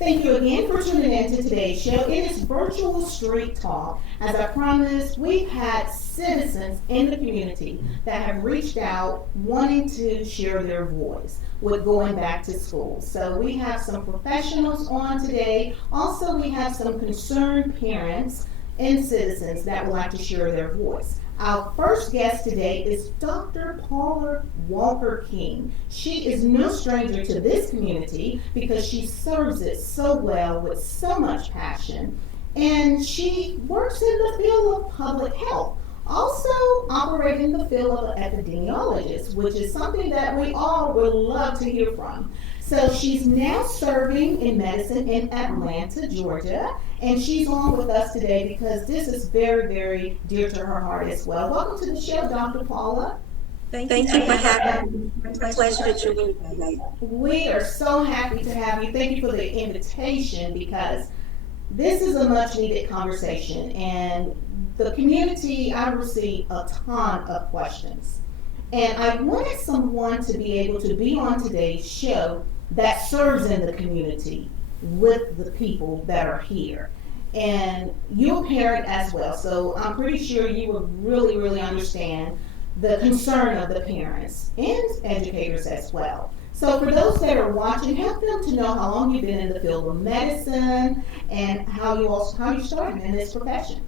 Thank you again for tuning in to today's show. It is Virtual Street Talk. As I promised, we've had citizens in the community that have reached out wanting to share their voice with going back to school. So we have some professionals on today. Also, we have some concerned parents and citizens that would like to share their voice. Our first guest today is Dr. Paula Walker King. She is no stranger to this community because she serves it so well with so much passion. And she works in the field of public health, also operating the field of an epidemiologist, which is something that we all would love to hear from. So she's now serving in medicine in Atlanta, Georgia, and she's on with us today because this is very, very dear to her heart as well. Welcome to the show, Dr. Paula. Thank you for having me. It's a pleasure to join you today. We are so happy to have you. Thank you for the invitation because this is a much needed conversation, and the community, I received a ton of questions. And I wanted someone to be able to be on today's show that serves in the community with the people that are here. And you're a parent as well, so I'm pretty sure you will really, really understand the concern of the parents and educators as well. So for those that are watching, help them to know how long you've been in the field of medicine and how you started in this profession.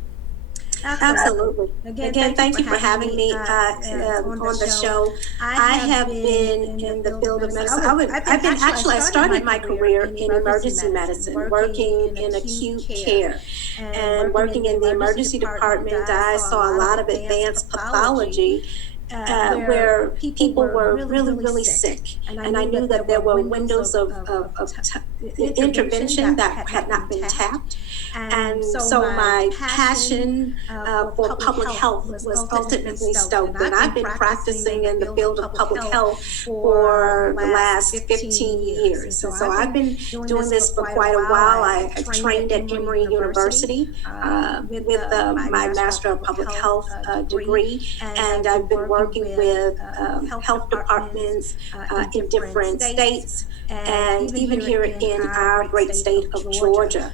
Absolutely. Again, thank you for having me on the show. I have been in the field of medicine. I started my career in emergency medicine, working in acute care and working in the emergency department. I saw a lot of advanced pathology where people were really, really sick. And I knew that there were windows of intervention that had not been tapped. And so my passion for public health was ultimately stoked. And I've been practicing in the field of public health for the last 15 years. So I've been doing this for quite a while. I trained at Emory University with my Master of Public Health degree. And I've been working with health departments in different states and even here in our great state of Georgia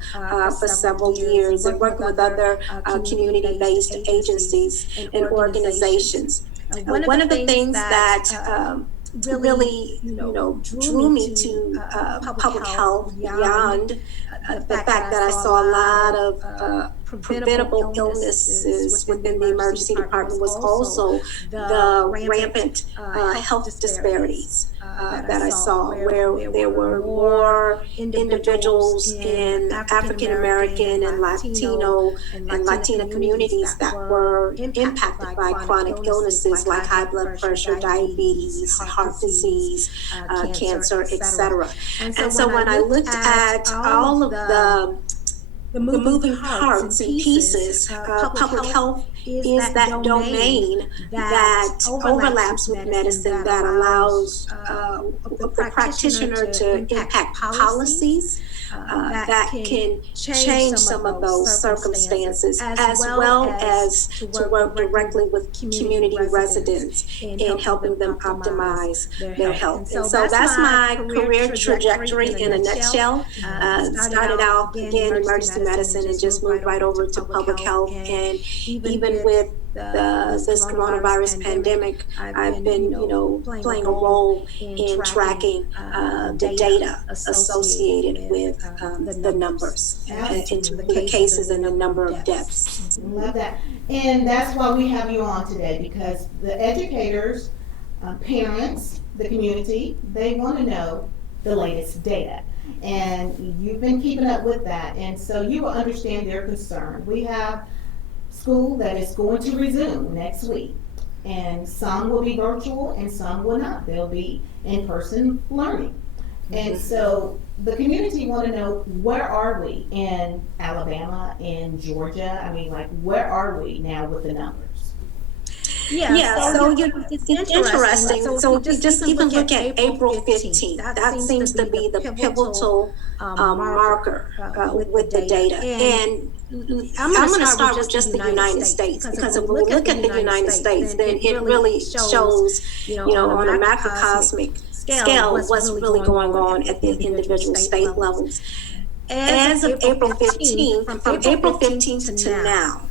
for several years, and working with other community-based agencies and organizations. One of the things that really, drew me to public health beyond the fact that I saw a lot of preventable illnesses within the emergency department was also the rampant health disparities that I saw, where there were more individuals in African American and Latino and Latina communities that were impacted by chronic illnesses like high blood pressure, diabetes, heart disease, cancer, etc. And so when I looked at all of the moving parts and pieces, public health is that domain that overlaps with medicine, that allows a practitioner to impact policies that can change some of those circumstances, as well as to work directly with community residents in helping them optimize their health. And so that's my career trajectory in a nutshell. Started out again in emergency medicine and just moved right over to public health. And even with this coronavirus pandemic, I've been, playing a role in tracking the data associated with the numbers, the cases and the number of deaths. Love that. And that's why we have you on today, because the educators, parents, the community, they want to know the latest data. And you've been keeping up with that. And so you will understand their concern. We have school that is going to resume next week. And some will be virtual and some will not. They'll be in-person learning. And so the community want to know, where are we in Alabama, in Georgia? I mean, where are we now with the numbers? So it's interesting. So just even look at April 15th. That seems to be the pivotal marker with the data. And I'm going to start with just the United States, because if we look at the United States, then it really shows, on a macrocosmic scale, what's really going on at the individual state levels. as of April 15th, from April 15th to now,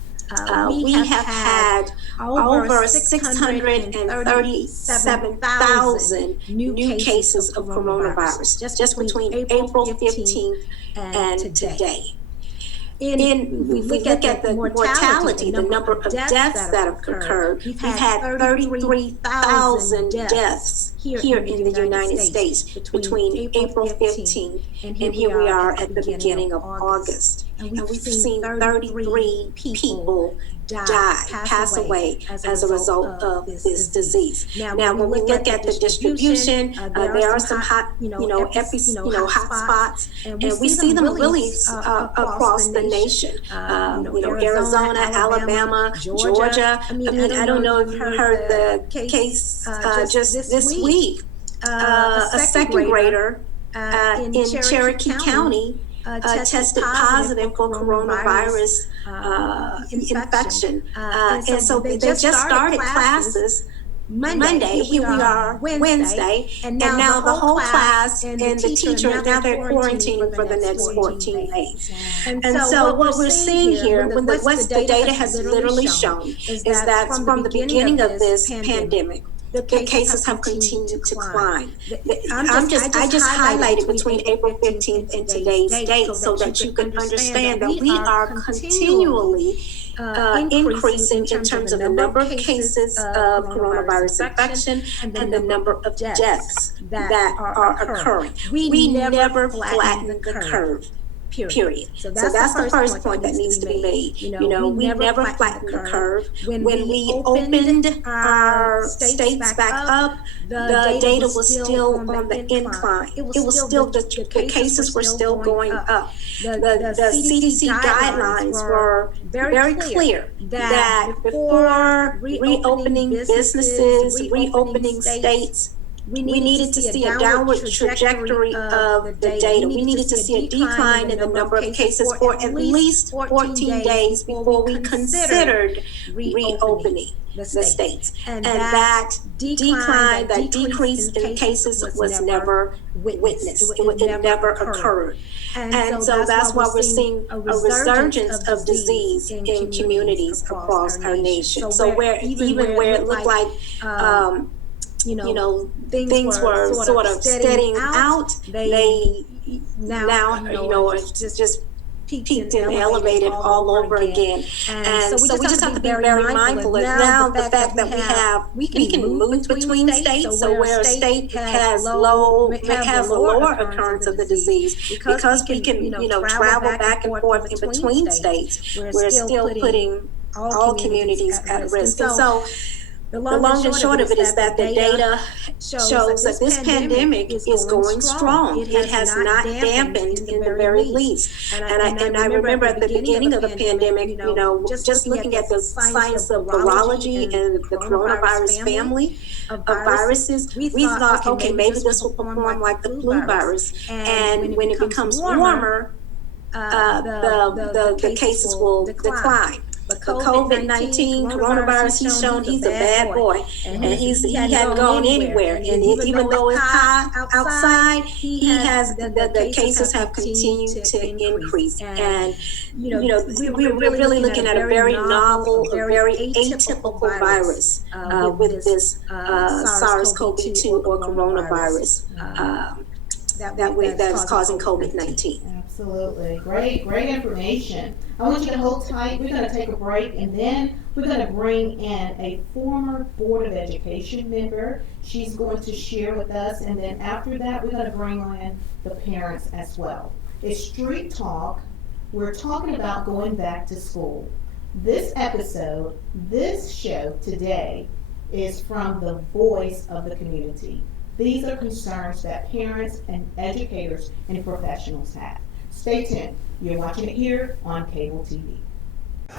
we have had over 637,000 new cases of coronavirus just between April 15th and today. If we look at the mortality, the number of deaths that have occurred, we've had 33,000 deaths here in the United States between April 15th and here we are at the beginning of August. And we've seen 33 people pass away as a result of this disease. Now, when we look at the distribution, there are some hot spots, and we see them really across the nation. Arizona, Alabama, Georgia. I mean, I don't know if you heard the case just this week. A second grader in Cherokee County tested positive for coronavirus infection. And so they just started classes Monday. Here we are Wednesday, and now the whole class and the teacher, now they're quarantining for the next 14 days. And so what we're seeing here, what the data has literally shown, is that from the beginning of this pandemic, the cases have continued to climb. I just highlighted between April 15th and today's date so that you can understand that we are continually increasing in terms of the number of cases of coronavirus infection and the number of deaths that are occurring. We never flatten the curve. Period. So that's the first point that needs to be made. We never flattened the curve. When we opened our states back up, the data was still on the incline. It was still, the cases were still going up. The CDC guidelines were very clear that before reopening businesses, reopening states, we needed to see a downward trajectory of the data. We needed to see a decline in the number of cases for at least 14 days before we considered reopening the states. And that decline, that decrease in cases was never witnessed. It never occurred. And so that's why we're seeing a resurgence of disease in communities across our nation. So even where it looked like things were sort of steadying out. They now are just peaked and elevated all over again. And so we just have to be very mindful of now the fact that we can move between states. So where a state has a lower occurrence of the disease, because we can travel back and forth in between states, we're still putting all communities at risk. And so the long and short of it is that the data shows that this pandemic is going strong. It has not dampened in the very least. And I remember at the beginning of the pandemic, just looking at the science of virology and the coronavirus family of viruses, we thought, okay, maybe this will perform like the flu virus. And when it becomes warmer, the cases will decline. But COVID-19, coronavirus, he's shown he's a bad boy, and he hadn't gone anywhere. And even though it's hot outside, the cases have continued to increase. And we're really looking at a very novel, a very atypical virus with this SARS-CoV-2 or coronavirus that is causing COVID-19. Absolutely. Great information. I want you to hold tight. We're going to take a break, and then we're going to bring in a former Board of Education member. She's going to share with us, and then after that, we're going to bring in the parents as well. It's Street Talk. We're talking about going back to school. This episode, this show today is from the voice of the community. These are concerns that parents and educators and professionals have. Stay tuned. You're watching it here on Cable TV.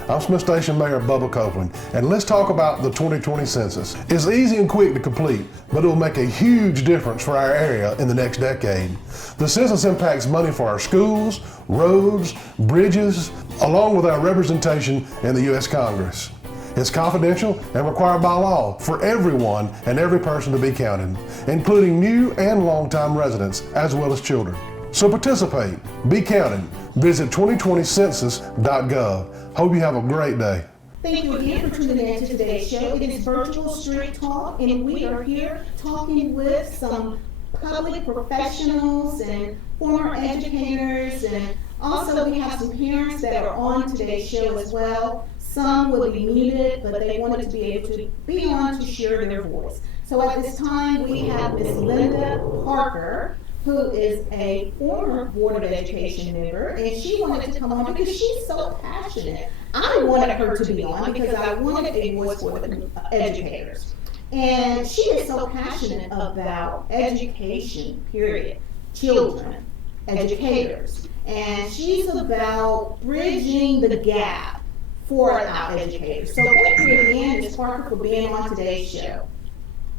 I'm Smith Station Mayor Bubba Copeland, and let's talk about the 2020 census. It's easy and quick to complete, but it will make a huge difference for our area in the next decade. The census impacts money for our schools, roads, bridges, along with our representation in the U.S. Congress. It's confidential and required by law for everyone and every person to be counted, including new and longtime residents, as well as children. So participate, be counted. Visit 2020census.gov. Hope you have a great day. Thank you again for tuning in to today's show. It is Virtual Street Talk, and we are here talking with some public professionals and former educators, and also we have some parents that are on today's show as well. Some will be muted, but they wanted to be able to be on to share their voice. So at this time, we have Ms. Linda Parker, who is a former Board of Education member, and she wanted to come on because she's so passionate. I wanted her to be on because I wanted a voice for the educators. And she is so passionate about education, period. Children, educators. And she's about bridging the gap for our educators. So thank you again, Ms. Parker, for being on today's show.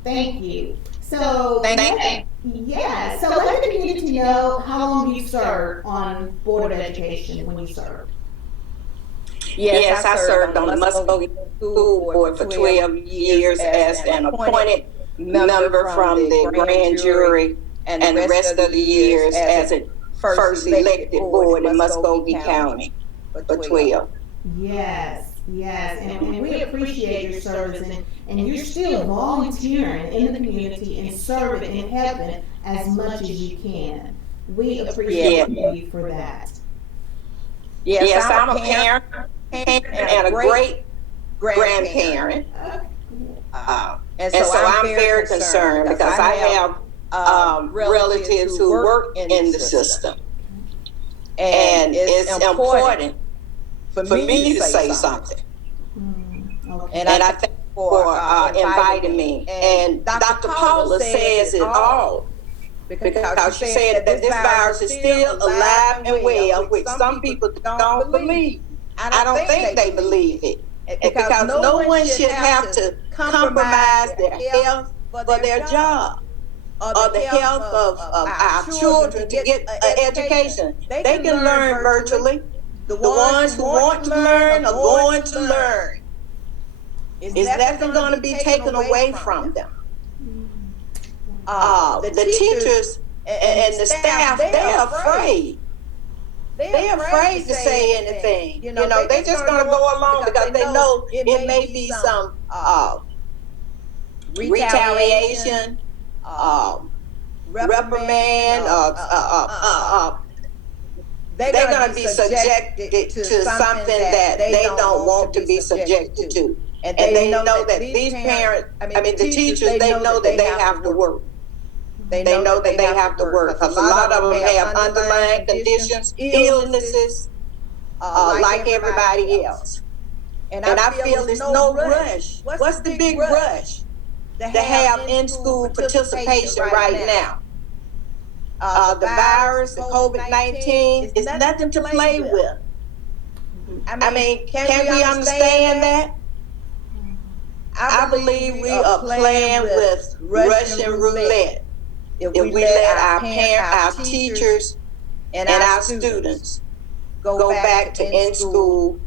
Thank you. So, yeah, so let the community know how long you served on Board of Education when you served. Yes, I served on the Muskogee School Board for 12 years as an appointed member from the grand jury, and the rest of the years as a first elected board in Muskogee County for 12. Yes, and we appreciate your service, and you're still volunteering in the community and serving and helping as much as you can. We appreciate you for that. Yes, I'm a parent and a great grandparent. And so I'm very concerned because I have relatives who work in the system. And it's important for me to say something. Okay. And I thank you for inviting me. And Dr. Paula says it all, because she said that this virus is still alive and well, which some people don't believe. I don't think they believe it. Because no one should have to compromise their health for their job or the health of our children to get an education. They can learn virtually. The ones who want to learn are going to learn. Is nothing going to be taken away from them. The teachers and the staff, they're afraid. They're afraid to say anything. You know, they just going to go along because they know it may be some retaliation, reprimand, they're going to be subjected to something that they don't want to be subjected to. And they know that these parents, the teachers, they know that they have to work. They know that they have to work because a lot of them have underlying conditions, illnesses, like everybody else. And I feel there's no rush. What's the big rush to have in-school participation right now? The virus, the COVID-19, is nothing to play with. Can we understand that? I believe we are playing with Russian roulette if we let our parents, our teachers, and our students go back to in-school,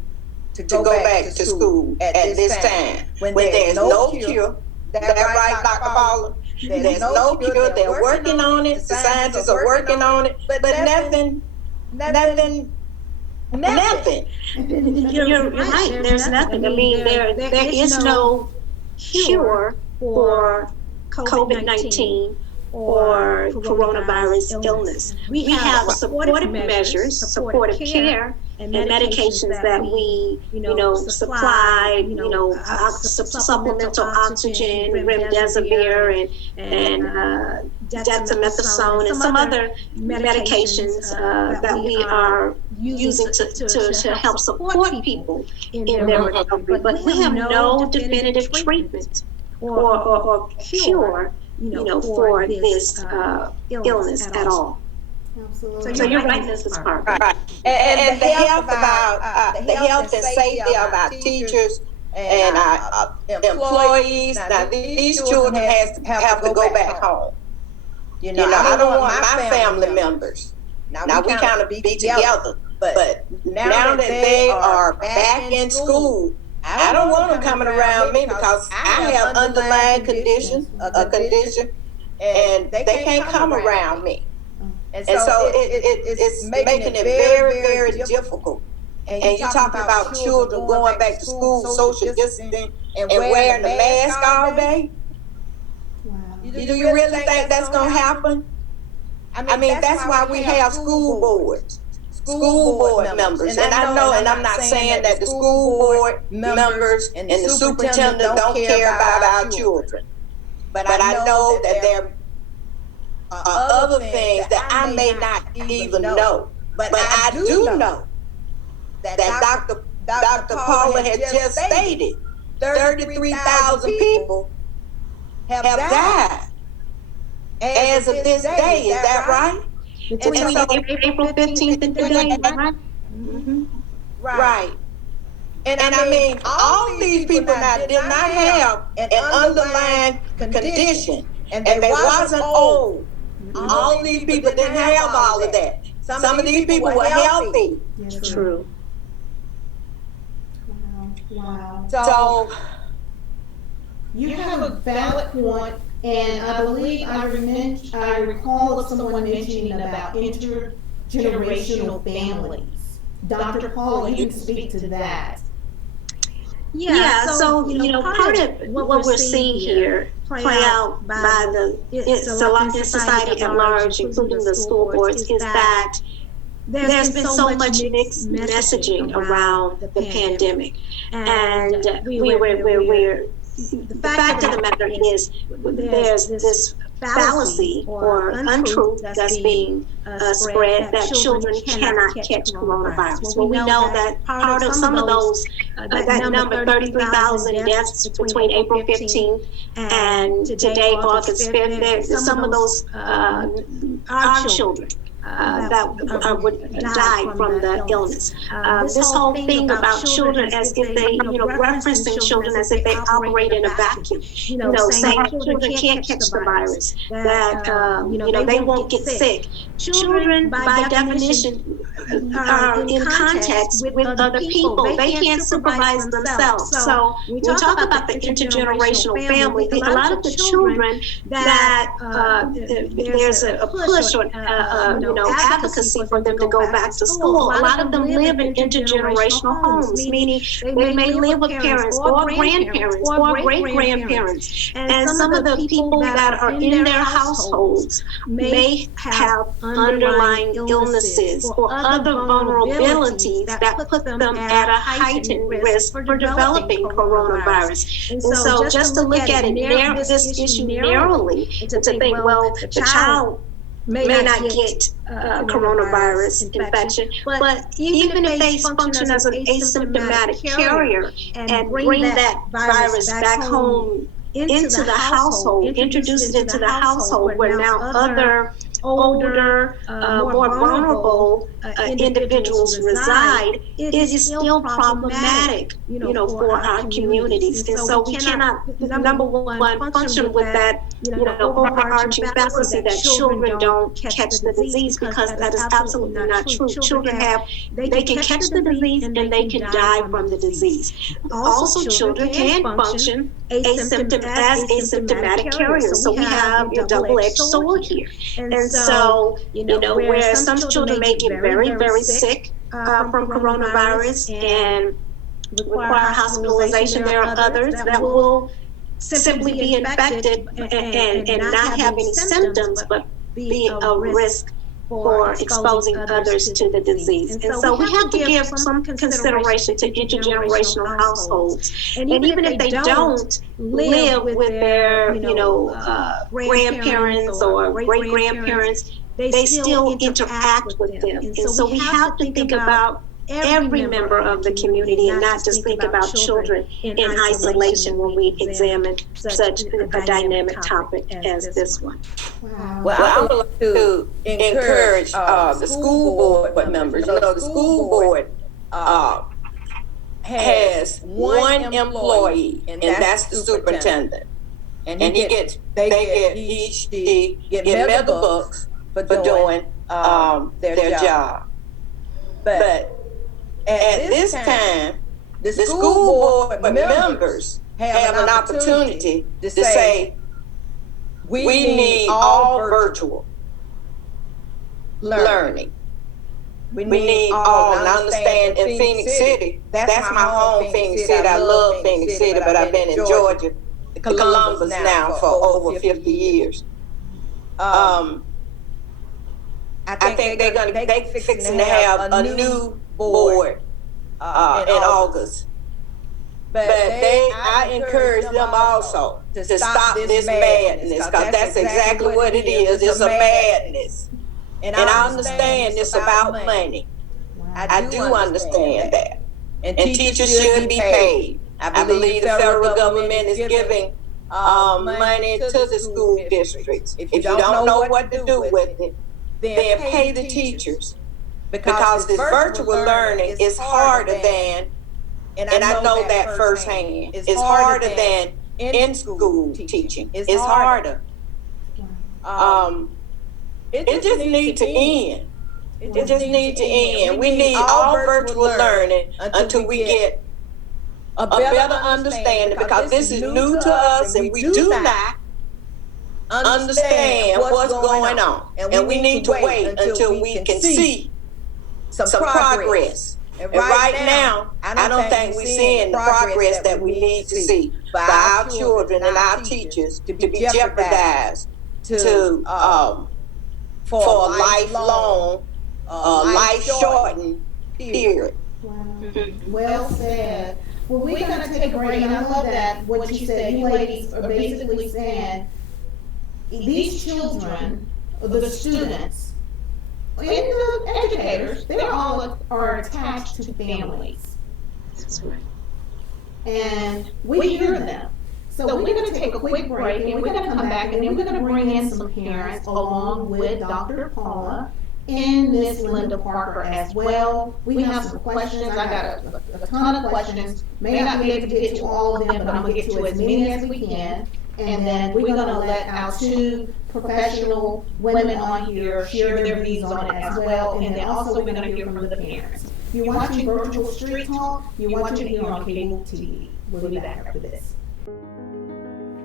to go back to school at this time when there's no cure. That's right, Dr. Paula. There's no cure. They're working on it. The scientists are working on it, but nothing. You're right. There's nothing. There is no cure for COVID-19 or coronavirus illness. We have supportive measures, supportive care, and medications that we, supply, supplemental oxygen, remdesivir, and dexamethasone, and some other medications that we are using to help support people in their recovery. But we have no definitive treatment or cure, for this illness at all. Absolutely. So you're right, Mrs. Parker. Right. And the health and safety of our teachers and our employees. Now, these children have to go back home. I don't want my family members. Now we kind of be together, but now that they are back in school, I don't want them coming around me because I have underlying condition, and they can't come around me. And so it's making it very, very difficult. And you're talking about children going back to school, social distancing, and wearing the mask all day. Wow. Do you really think that's going to happen? I mean, that's why we have school boards, school board members. And I know, and I'm not saying that the school board members and the superintendent don't care about our children. But I know that there are other things that I may not even know. But I do know that Dr. Paula had just stated 33,000 people have died as of this day. Is that right? Between April 15th and today, right? Mm-hmm. Right. And I mean, all these people now did not have an underlying condition, and they wasn't old. All these people didn't have all of that. Some of these people were healthy. True. Wow. So You have a valid point, and I believe I recall someone mentioning about intergenerational families. Dr. Paula, you can speak to that. Yeah, so part of what we're seeing here play out by the society at large, including the school boards, is that there's been so much mixed messaging around the pandemic, and we're the fact of the matter is there's this fallacy or untruth that's being spread that children cannot catch coronavirus. Well, we know that part of some of those, that number, 33,000 deaths between April 15th and today, August 5th, some of those are children. That would die from the illness. This whole thing about children as if they, referencing children as if they operate in a vacuum, saying children can't catch the virus, that, they won't get sick. Children, by definition, are in contact with other people. They can't supervise themselves. So we talk about the intergenerational family. A lot of the children that there's a push or, advocacy for them to go back to school. A lot of them live in intergenerational homes, meaning they may live with parents or grandparents or great-grandparents. And some of the people that are in their households may have underlying illnesses or other vulnerabilities that put them at a heightened risk for developing coronavirus. And so just to look at it, this issue narrowly, and to think, well, the child may not get coronavirus infection, but even if they function as an asymptomatic carrier and bring that virus back home into the household, introduce it into the household where now other older, more vulnerable individuals reside, is still problematic, for our communities. And so we cannot, number one, function with that, overarching fallacy that children don't catch the disease, because that is absolutely not true. Children they can catch the disease and they can die from the disease. Also, children can function as asymptomatic carriers. So we have a double-edged sword here. And so, where some children may get very, very sick from coronavirus and require hospitalization, there are others that will simply be infected and not have any symptoms, but be a risk for exposing others to the disease. And so we have to give some consideration to intergenerational households. And even if they don't live with their, grandparents or great-grandparents, they still interact with them. And so we have to think about every member of the community and not just think about children in isolation when we examine such a dynamic topic as this one. Wow. Well, I would like to encourage the school board members. The school board has one employee, and that's the superintendent. And she get mega bucks for doing their job. But at this time, the school board members have an opportunity to say, we need all virtual. learning. We need all, and I understand in Phoenix City, that's my home, Phoenix City. I love Phoenix City, but I've been in Georgia, Columbus now for over 50 years. I think they fixing to have a new board in August. But I encourage them also to stop this madness, because that's exactly what it is. It's a madness. And I understand it's about money. I do understand that. And teachers should be paid. I believe the federal government is giving money to the school districts. If you don't know what to do with it, then pay the teachers. Because this virtual learning is harder than, and I know that firsthand, it's harder than in-school teaching. It's harder. It just needs to end. It just needs to end. We need all virtual learning until we get a better understanding, because this is new to us and we do not understand what's going on. And we need to wait until we can see some progress. And right now, I don't think we're seeing the progress that we need to see for our children and our teachers to be jeopardized for a lifelong, life-shortened period. Wow. Well said. Well, we're going to take a break, and I love that what you said. You ladies are basically saying these children, the students, and the educators, they all are attached to families. That's right. And we hear them. So we're going to take a quick break, and we're going to come back, and then we're going to bring in some parents along with Dr. Paula and Miss Linda Parker as well. We have some questions. I got a ton of questions. May not be able to get to all of them, but I'm going to get to as many as we can. And then we're going to let our two professional women on here share their views on it as well. And then also we're going to hear from the parents. If you're watching Virtual Street Talk, you're watching here on cable TV. We'll be back after this.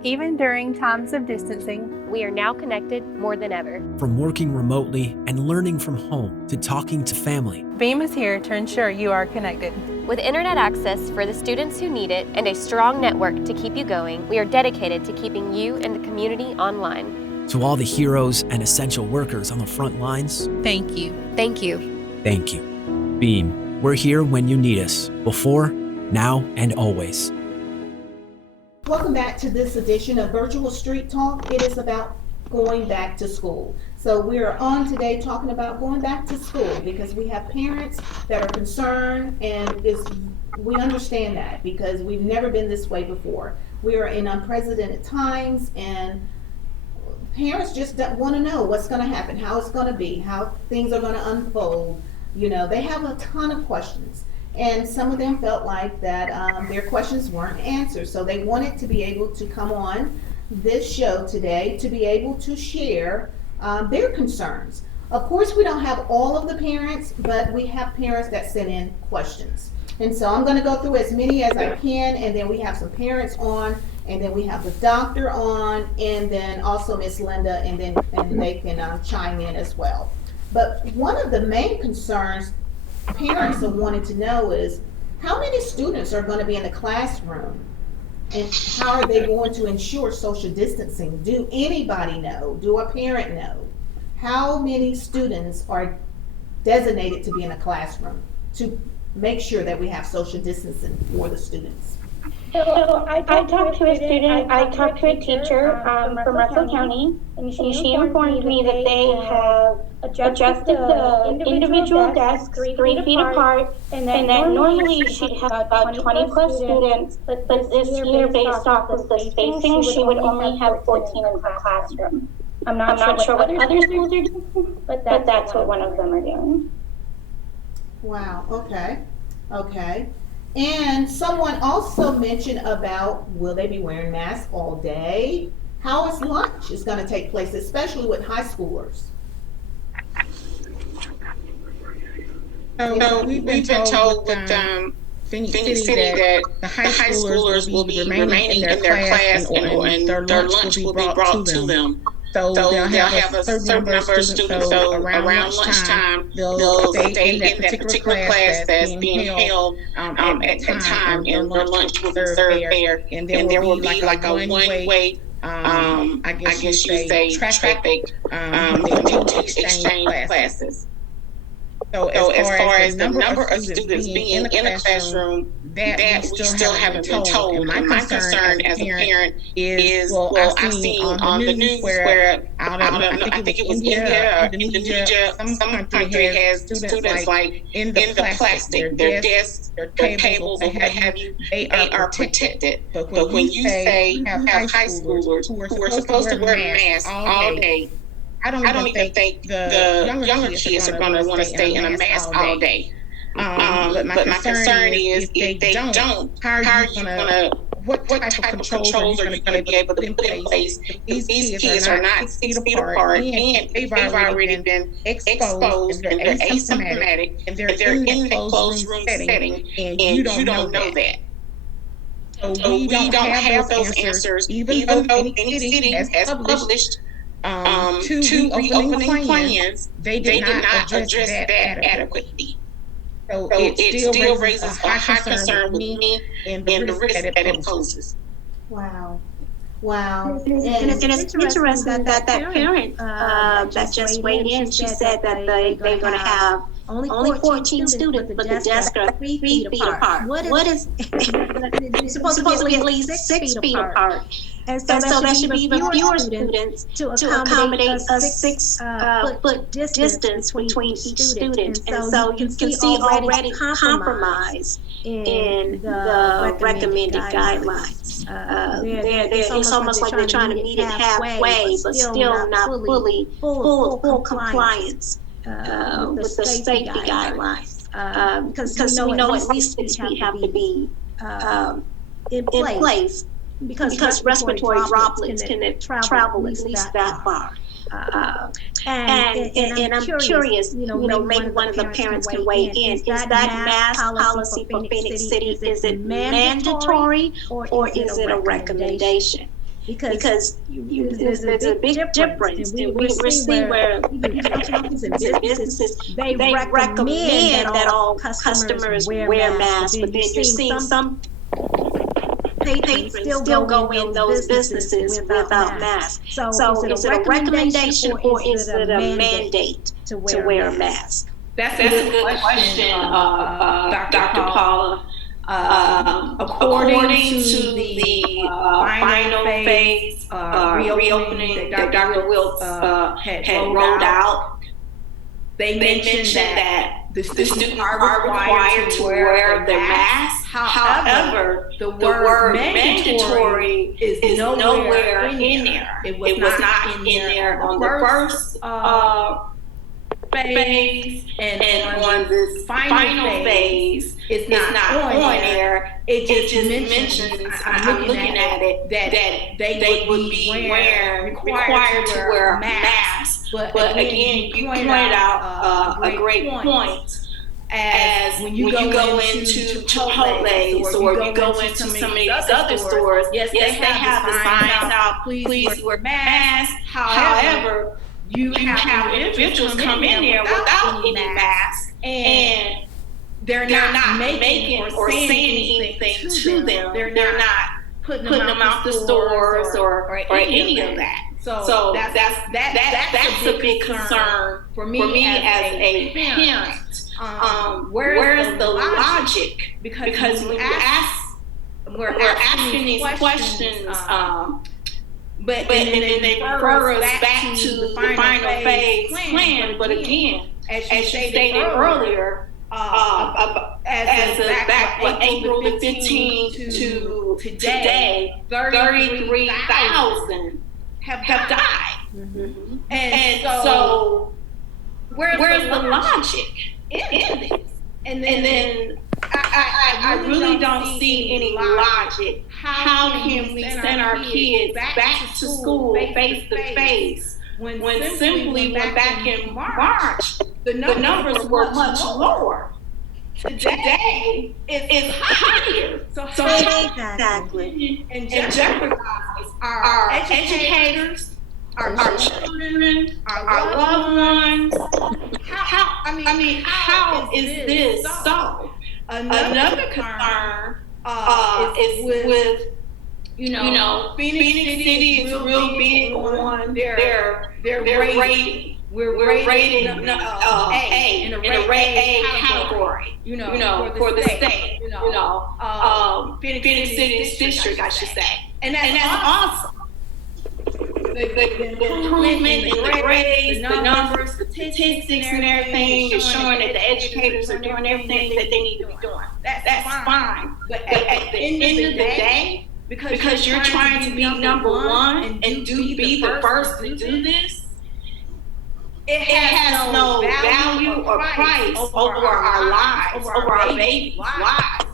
Even during times of distancing, we are now connected more than ever. From working remotely and learning from home to talking to family, Beam is here to ensure you are connected. With internet access for the students who need it and a strong network to keep you going, we are dedicated to keeping you and the community online. to all the heroes and essential workers on the front lines, Thank you. Thank you. thank you. Beam, we're here when you need us, before, now, and always. Welcome back to this edition of Virtual Street Talk. It is about going back to school. So we are on today talking about going back to school because we have parents that are concerned, and we understand that because we've never been this way before. We are in unprecedented times, and parents just want to know what's going to happen, how it's going to be, how things are going to unfold. You know, they have a ton of questions. And some of them felt like that their questions weren't answered. So they wanted to be able to come on this show today to be able to share their concerns. Of course, we don't have all of the parents, but we have parents that send in questions. And so I'm going to go through as many as I can, and then we have some parents on, and then we have the doctor on, and then also Miss Linda, and they can chime in as well. But one of the main concerns parents are wanting to know is how many students are going to be in the classroom, and how are they going to ensure social distancing? Do anybody know? Do a parent know? How many students are designated to be in a classroom to make sure that we have social distancing for the students? So I talked to a student, I talked to a teacher from Russell County, and she informed me that they have adjusted the individual desks 3 feet apart, and that normally she'd have about 20 plus students, but this year, based off of the spacing, she would only have 14 in her classroom. I'm not sure what other schools are doing, but that's what one of them are doing. Wow, okay. And someone also mentioned about, will they be wearing masks all day? How is lunch is going to take place, especially with high schoolers? So we've been told with Phoenix City that the high schoolers will be remaining in their class and their lunch will be brought to them. So they'll have a certain number of students. So around lunchtime, they'll stay in that particular class that's being held at that time, and their lunch will be served there. And there will be like a one-way, I guess you say, traffic exchange classes. So as far as the number of students being in a classroom, that we still haven't been told. And my concern as a parent is, well, I've seen on the news where I think it was India or Indonesia, some country has students like in the plastic, their desks, their tables, and what have you, they are protected. But when you say you have high schoolers who are supposed to wear masks all day, I don't even think the younger kids are going to want to stay in a mask all day. But my concern is if they don't, how are you going to, what type of controls are you going to be able to put in place? These kids are not 6 feet apart, and they've already been exposed, and they're asymptomatic, and they're in the closed room setting, and you don't know that. So we don't have those answers, even though any city has published 2 reopening plans, they did not address that adequately. So it still raises a high concern with me and the risk that it poses. Wow. Wow. And it's interesting that parent that just weighed in, she said that they're going to have only 14 students, but the desks are 3 feet apart. What is supposed to be at least 6 feet apart? And so that should be even fewer students to accommodate a 6 foot distance between each student. And so you can see already compromise in the recommended guidelines. It's almost like they're trying to meet it halfway, but still not full compliance with the safety guidelines. Because we know at least 6 feet have to be in place. Because respiratory droplets can travel at least that far. And I'm curious, maybe one of the parents can weigh in. Is that mask policy for Phoenix City, is it mandatory or is it a recommendation? Because there's a big difference. And we see where businesses, they recommend that all customers wear masks, but then you're seeing some patrons still go in those businesses without masks. So is it a recommendation or is it a mandate to wear a mask? That's a good question, Dr. Paula. According to the final phase reopening that Dr. Wilkes had rolled out, they mentioned that the students are required to wear their masks. However, the word mandatory is nowhere in there. It was not in there on the first phase, and on this final phase, it's not on there. It just mentions, I'm looking at it, that they would be required to wear a mask. But again, you pointed out a great point. As when you go into Chipotle's or you go into some of these other stores, yes, they have the signs out, please wear masks. However, you have individuals come in there without any masks, and they're not making or saying anything to them. They're not putting them out the stores or any of that. So that's a big concern for me as a parent. Where's the logic? Because when we're asking these questions, but then they refer us back to the final phase plan. But again, as you stated earlier, as of back April the 15th to today, 33,000 have died. Mm-hmm. And so where's the logic in this? And then I really don't see any logic. How can we send our kids back to school face to face when simply when back in March the numbers were much lower? Today it's higher. So how exactly and jeopardize our educators, our children, our loved ones. How is this so? Another concern is with Phoenix City is real big on their rating. We're rated A in a A category, for the state, Phoenix City district, I should say, and that's awesome. The improvement in the grades, the numbers, statistics, and everything is showing that the educators are doing everything that they need to be doing. That's fine, but at the end of the day, because you're trying to be number one and be the first to do this, it has no value or price over our lives, over our babies' lives.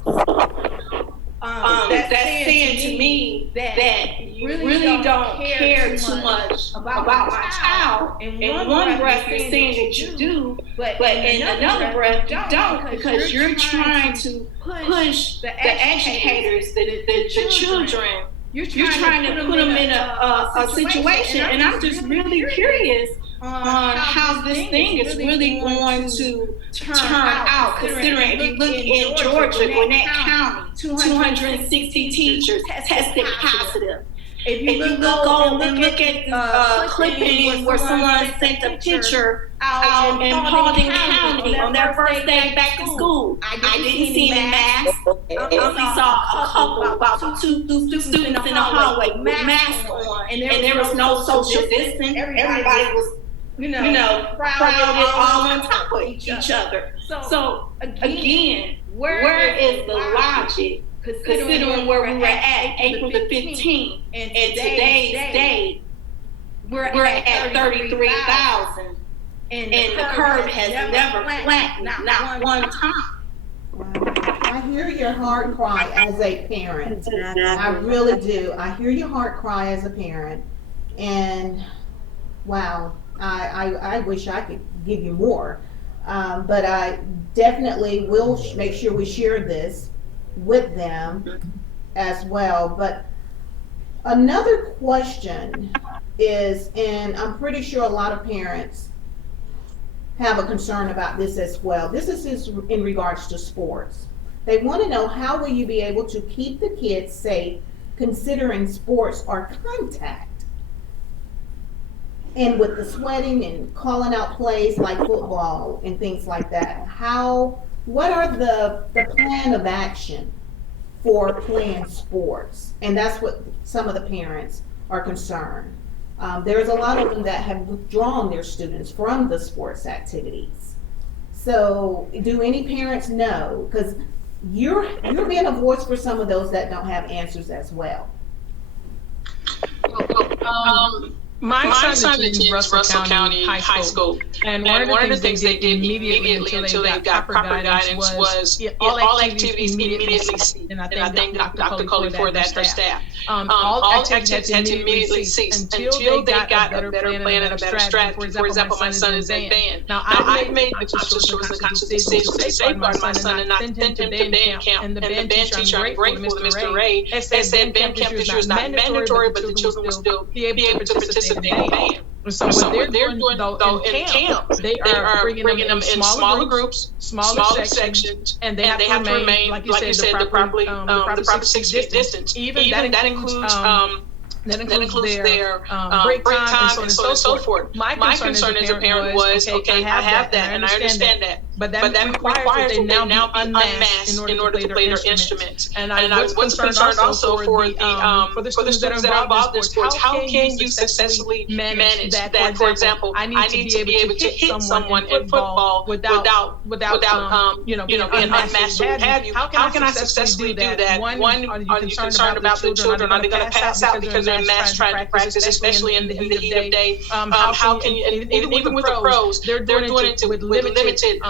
That's saying to me that you really don't care too much about my child. In one breath, you're saying that you do, but in another breath, you don't, because you're trying to push the educators, the children. You're trying to put them in a situation, and I'm just really curious on how this thing is really going to turn out, considering if you look in Georgia, Gwinnett County, 260 teachers tested positive. If you go and look at the clipping where someone sent a picture out in Paulding County on their first day back to school, I didn't see any masks. I only saw a couple, about two students in the hallway with masks on, and there was no social distance. Everybody was crowded all on top of each other. So again, where is the logic, considering where we were at April the 15th, and today's date, we're at 33,000, and the curve has never flattened, not one time. I hear your heart cry as a parent. I really do. I hear your heart cry as a parent, and wow. I wish I could give you more, but I definitely will make sure we share this with them as well. But another question is, and I'm pretty sure a lot of parents have a concern about this as well. This is in regards to sports. They want to know, how will you be able to keep the kids safe considering sports are contact? And with the sweating and calling out plays like football and things like that, what are the plan of action for playing sports? And that's what some of the parents are concerned. There's a lot of them that have withdrawn their students from the sports activities. So do any parents know? Because you're being a voice for some of those that don't have answers as well. My son attends Russell County High School. And one of the things they did immediately until they got proper guidance was all activities immediately ceased. And I thank Dr. Cully for that, their staff. All activities had to immediately cease until they got a better plan and a better strategy. For example, my son is in band. Now, I've made a conscious decision to safeguard my son and not send him to band camp. And the band teacher, I'm grateful to Mr. Ray, has said band camp this year is not mandatory, but the children will still be able to participate in band. So what they're doing though in camp, they are bringing them in smaller groups, smaller sections, and they have to remain, like you said, the proper 6 feet distance. Even that includes their break time and so on and so forth. My concern as a parent was, okay, I have that and I understand that, but that requires that they now be unmasked in order to play their instruments. And I was concerned also for the students that are involved in sports. How can you successfully manage that? For example, I need to be able to hit someone in football without being unmasked. How can I successfully do that? One, are you concerned about the children? Are they going to pass out because they're in mass trying to practice, especially in the heat of day? How can you, and even with the pros, they're doing it with limited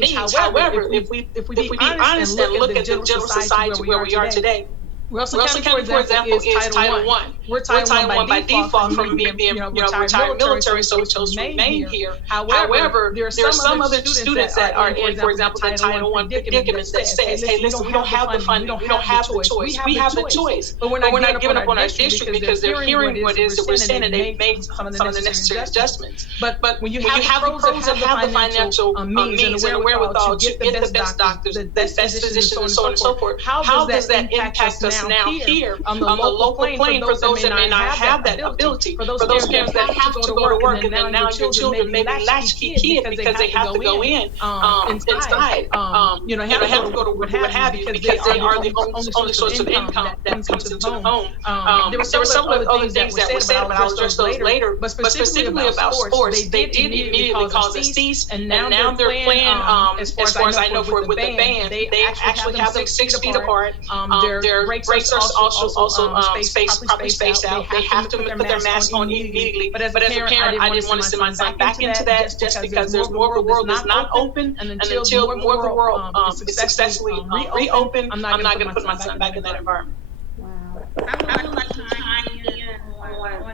means. However, if we be honest and look at the general society where we are today, Russell County, for example, is Title I. We're Title I by default from being retired military, so we chose to remain here. However, there are some other students that are in, for example, the Title I predicament that says, hey, listen, we don't have the funding, we don't have the choice. We have the choice, but we're not giving up on our district because they're hearing what it is that we're saying, and they've made some of the necessary adjustments. But when you have the pros that have the financial means and the wherewithal to get the best doctors, the best physicians, and so on and so forth, how does that impact us now here on the local plane for those that may not have that ability, for those parents that have to go to work, and then now your children may be latchkey kids because they have to go in inside, have to go to what have you, because they are the only source of income that comes into the home. There were some other things that were said, but I'll address those later. But specifically about sports, they did immediately cause a cease, and now they're playing, as far as I know, with the band, they actually have them 6 feet apart. Their breaks are also spaced out. They have to put their mask on immediately. But as a parent, I didn't want to send my son back into that just because there's more of the world is not open, and until more of the world is successfully reopened, I'm not going to put my son back in that environment. I would like to chime in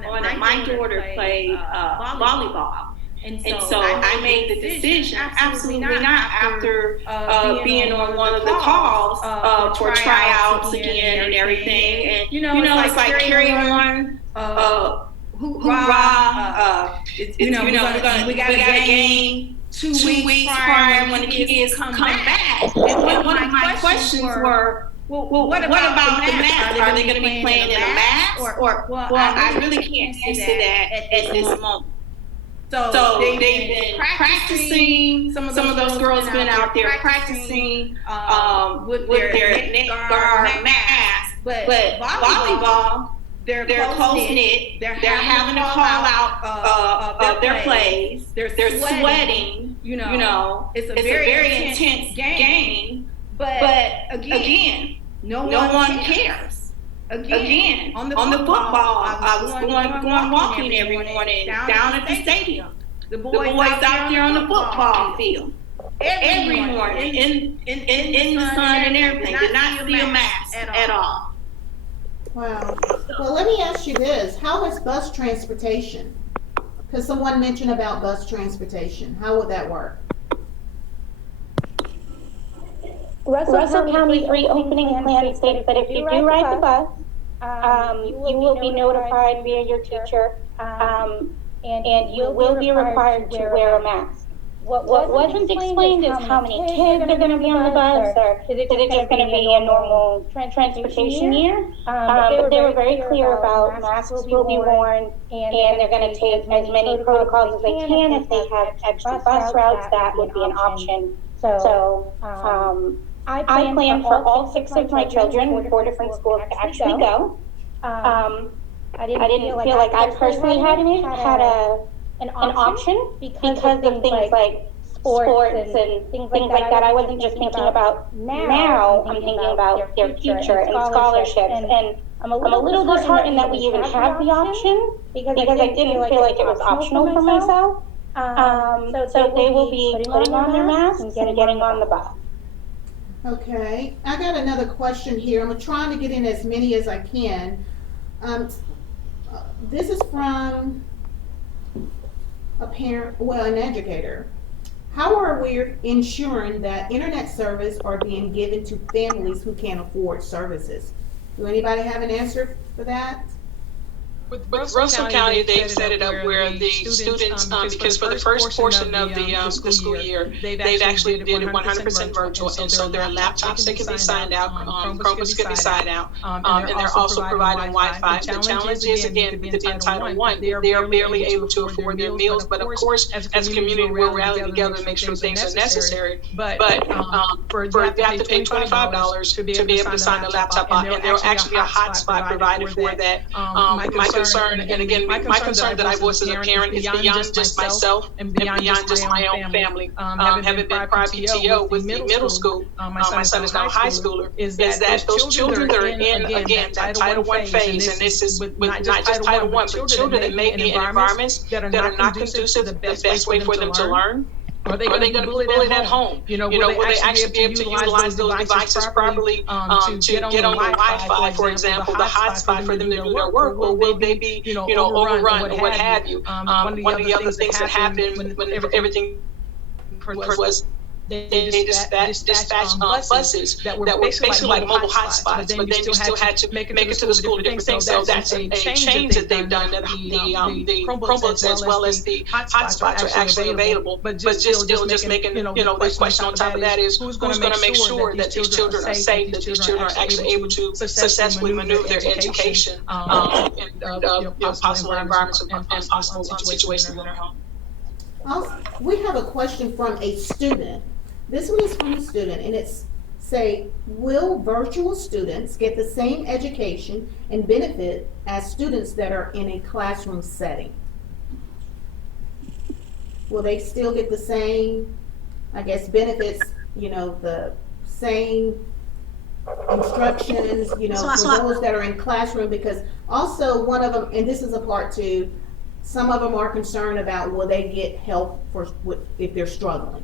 on my daughter played volleyball. And so I made the decision, absolutely not after being on one of the calls for tryouts again and everything. And it's like carry on, hoorah, we got a game 2 weeks prior when the kids come back. And one of my questions were, well, what about the mask? Are they going to be playing in a mask? Or I really can't answer that at this moment. So they've been practicing. Some of those girls have been out there practicing with their neck guard mask. But volleyball, they're close knit. They're having to call out their plays. They're sweating. It's a very intense game. But again, no one cares. Again, on the football, I was going walking every morning down at the stadium. The boys out there on the football field every morning in the sun and everything. Did not see a mask at all. Wow. Well, let me ask you this: how is bus transportation? Because someone mentioned about bus transportation. How would that work? Russell County's reopening plan states that if you do ride the bus, you will be notified via your teacher, and you will be required to wear a mask. What wasn't explained is how many kids are going to be on the bus, or is it just going to be a normal transportation year? But they were very clear about masks will be worn, and they're going to take as many protocols as they can. If they have extra bus routes, that would be an option. So I plan for all 6 of my children, 4 different schools, to actually go. I didn't feel like I personally had an option because of things like sports and things like that. I wasn't just thinking about now, I'm thinking about their future and scholarships. And I'm a little disheartened that we even have the option because I didn't feel like it was optional for myself. So they will be putting on their masks and getting on the bus. Okay, I got another question here. I'm trying to get in as many as I can. This is from a parent, an educator. How are we ensuring that internet service are being given to families who can't afford services? Do anybody have an answer for that? With Russell County, they've set it up where the students, because for the first portion of the school year, they've actually did it 100% virtual, and so there are laptops that can be signed out, Chromebooks can be signed out, and they're also providing Wi-Fi. The challenge is, again, with the Title I, they are barely able to afford their meals, but of course, as a community, we're rallying together to make sure things are necessary. But you have to pay $25 to be able to sign the laptop out, and there's actually a hotspot provided for that. My concern, and again, my concern that I voice as a parent is beyond just myself and beyond just my own family. Having been prior PTO with the middle school, my son is now a high schooler, is that those children that are in, again, that Title I phase, and this is with not just Title I, but children that may be in environments that are not conducive to the best way for them to learn. Are they going to be bullied at home? You know, will they actually be able to utilize those devices properly to get on the Wi-Fi, for example, the hotspot for them to do their work, or will they be, you know, overrun or what have you? One of the other things that happened when everything was they dispatched buses that were basically like mobile hotspots, but then you still had to make it to the school to different things. So that's a change that they've done, that the Chromebooks as well as the hotspots are actually available. But just making, you know, the question on top of that is who's going to make sure that these children are safe, that these children are actually able to successfully maneuver their education in possible environments and possible situations in their home. We have a question from a student. This one is from a student, and it's say, will virtual students get the same education and benefit as students that are in a classroom setting? Will they still get the same, I guess, benefits, you know, the same instructions, you know, for those that are in classroom? Because also one of them, and this is a part two, some of them are concerned about will they get help if they're struggling.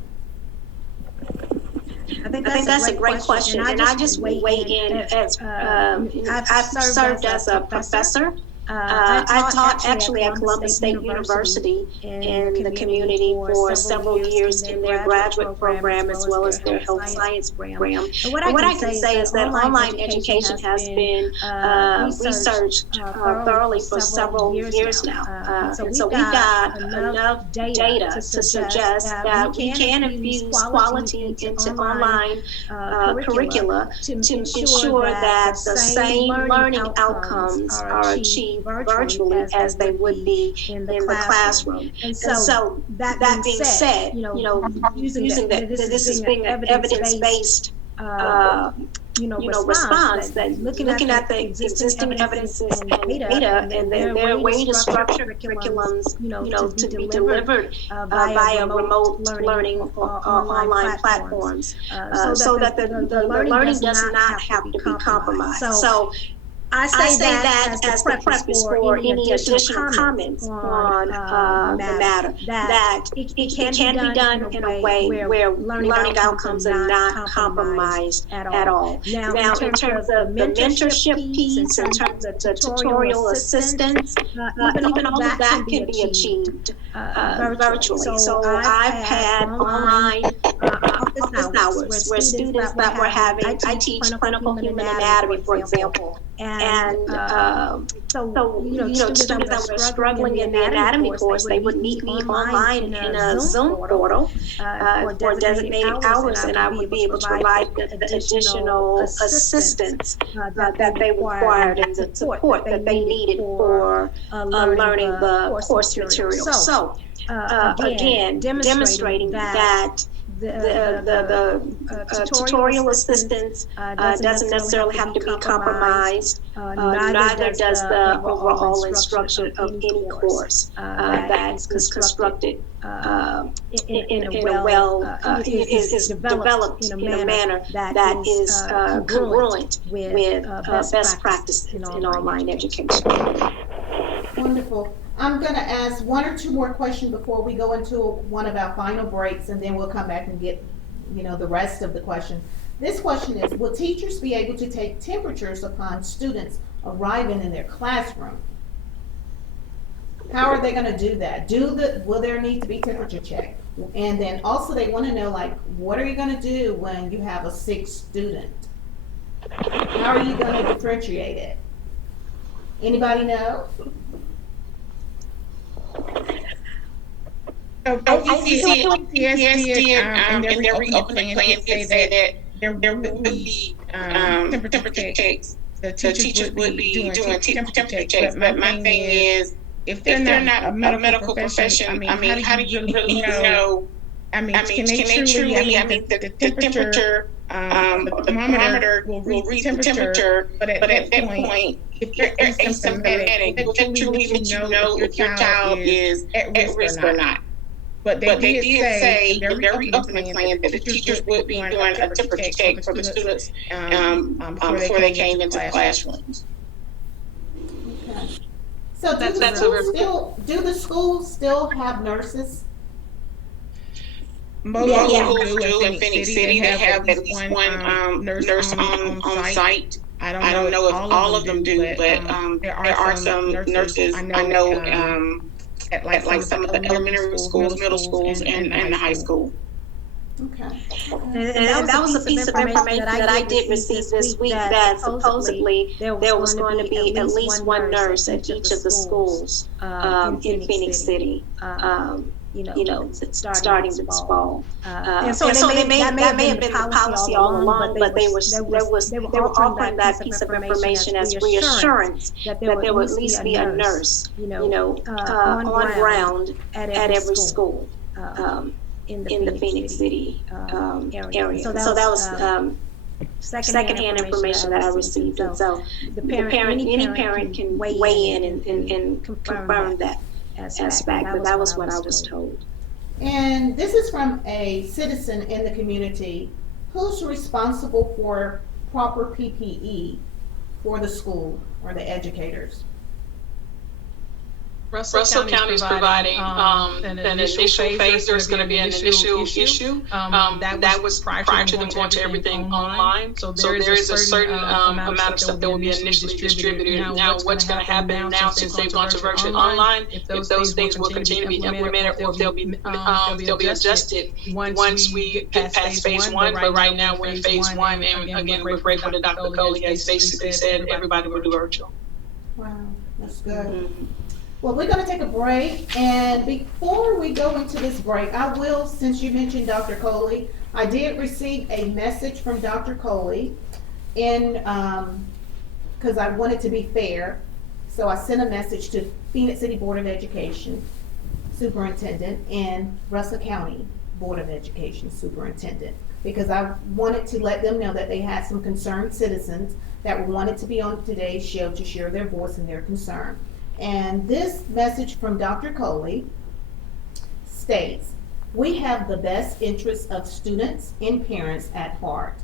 I think that's a great question, and I just weigh in as I've served as a professor. I taught actually at Columbus State University in the community for several years in their graduate program as well as their health science program. And what I can say is that online education has been researched thoroughly for several years now. And so we've got enough data to suggest that we can infuse quality into online curricula to ensure that the same learning outcomes are achieved virtually as they would be in the classroom. And so that being said, you know, using that this is being an evidence-based response, that looking at the existing evidences and data and their way to structure curriculums, to be delivered via remote learning or online platforms, so that the learning does not have to be compromised. So I say that as the preface for any additional comments on the matter, that it can be done in a way where learning outcomes are not compromised at all. Now, in terms of the mentorship piece, in terms of the tutorial assistance, even all of that can be achieved virtually. So I've had online office hours where students that were having, I teach clinical human anatomy, for example, and so students that were struggling in the anatomy course, they would meet me online in a Zoom portal for designated hours, and I would be able to provide the additional assistance that they required and the support that they needed for learning the course material. So again, demonstrating that the tutorial assistance doesn't necessarily have to be compromised. Neither does the overall instruction of any course that is constructed in a well is developed in a manner that is congruent with best practices in online education. Wonderful. I'm going to ask one or two more questions before we go into one of our final breaks, and then we'll come back and get, the rest of the question. This question is, will teachers be able to take temperatures upon students arriving in their classroom? How are they going to do that? Will there need to be temperature check? And then also they want to know, what are you going to do when you have a sick student? How are you going to differentiate it? Anybody know? OECS did in their reopening plan did say that there would be temperature checks. The teachers would be doing temperature checks. But my thing is, if they're not a medical profession, how do you really know? Can they truly? The temperature, the thermometer will read the temperature, but at that point, if you're asymptomatic, that truly let you know if your child is at risk or not. But they did say in their reopening plan that the teachers would be doing a temperature check for the students before they came into the classrooms. Okay. So do the schools still have nurses? Most schools do in Phoenix City. They have at least one nurse on site. I don't know if all of them do, but there are some nurses I know at like some of the elementary schools, middle schools, and the high school. Okay. And that was a piece of information that I did receive this week, that supposedly there was going to be at least one nurse at each of the schools in Phoenix City. Starting this fall. And so that may have been the policy all along, but they were offering that piece of information as reassurance that there would at least be a nurse, on ground at every school in the Phoenix City area. So that was secondhand information that I received. And so any parent can weigh in and confirm that aspect, but that was what I was told. And this is from a citizen in the community. Who's responsible for proper PPE for the school or the educators? Russell County is providing an initial phase. There's going to be an initial issue. That was prior to them going to everything online. So there is a certain amount of stuff that will be initially distributed. Now, what's going to happen now since they've gone to virtually online? If those things will continue to be implemented, or if they'll be adjusted once we get past phase one. But right now we're in phase one, and again, we're grateful that Dr. Coley has basically said everybody will do virtual. Wow, that's good. Mm-hmm. Well, we're going to take a break, and before we go into this break, I will, since you mentioned Dr. Coley, I did receive a message from Dr. Coley because I wanted to be fair. So I sent a message to Phoenix City Board of Education Superintendent and Russell County Board of Education Superintendent, because I wanted to let them know that they had some concerned citizens that wanted to be on today's show to share their voice and their concern. And this message from Dr. Coley states, we have the best interests of students and parents at heart.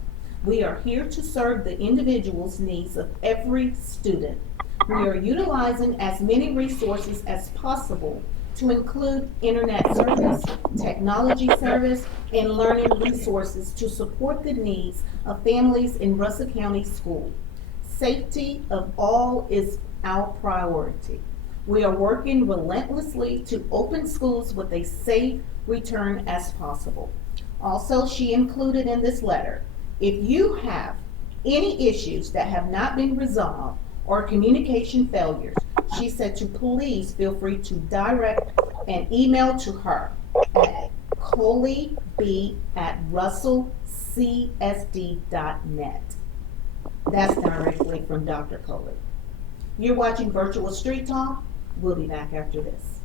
We are here to serve the individual's needs of every student. We are utilizing as many resources as possible to include internet service, technology service, and learning resources to support the needs of families in Russell County School. Safety of all is our priority. We are working relentlessly to open schools with a safe return as possible. Also, she included in this letter, if you have any issues that have not been resolved or communication failures, she said to please feel free to direct an email to her at coleyb@russellcsd.net. That's directly from Dr. Coley. You're watching Virtual Street Talk. We'll be back after this.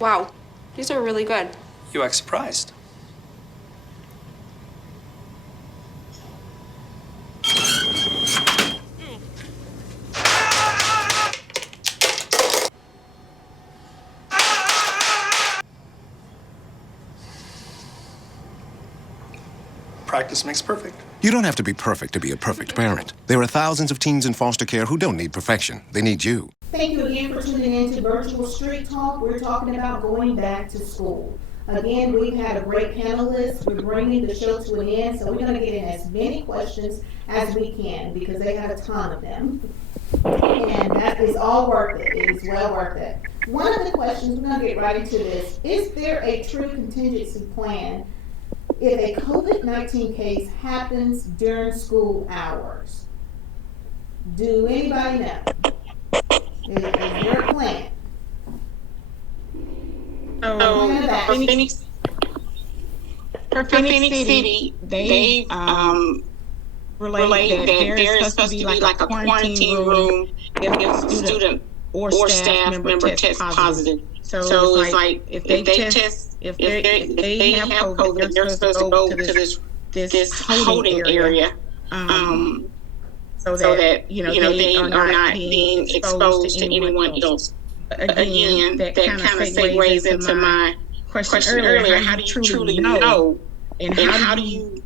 Wow, these are really good. You act surprised. Practice makes perfect. You don't have to be perfect to be a perfect parent. There are thousands of teens in foster care who don't need perfection. They need you. Thank you again for tuning in to Virtual Street Talk. We're talking about going back to school. Again, we've had a great panelist. We're bringing the show to an end, so we're going to get in as many questions as we can because they have a ton of them. And that is all worth it. It is well worth it. One of the questions, we're going to get right into this. Is there a true contingency plan if a COVID-19 case happens during school hours? Do anybody know? Is there a plan? For Phoenix City, they relate that there is supposed to be like a quarantine room if a student or staff member tests positive. So it's like if they test, if they have COVID, they're supposed to go to this holding area, so that they are not being exposed to anyone else. Again, that kind of segues into my question earlier. How do you truly know And how do you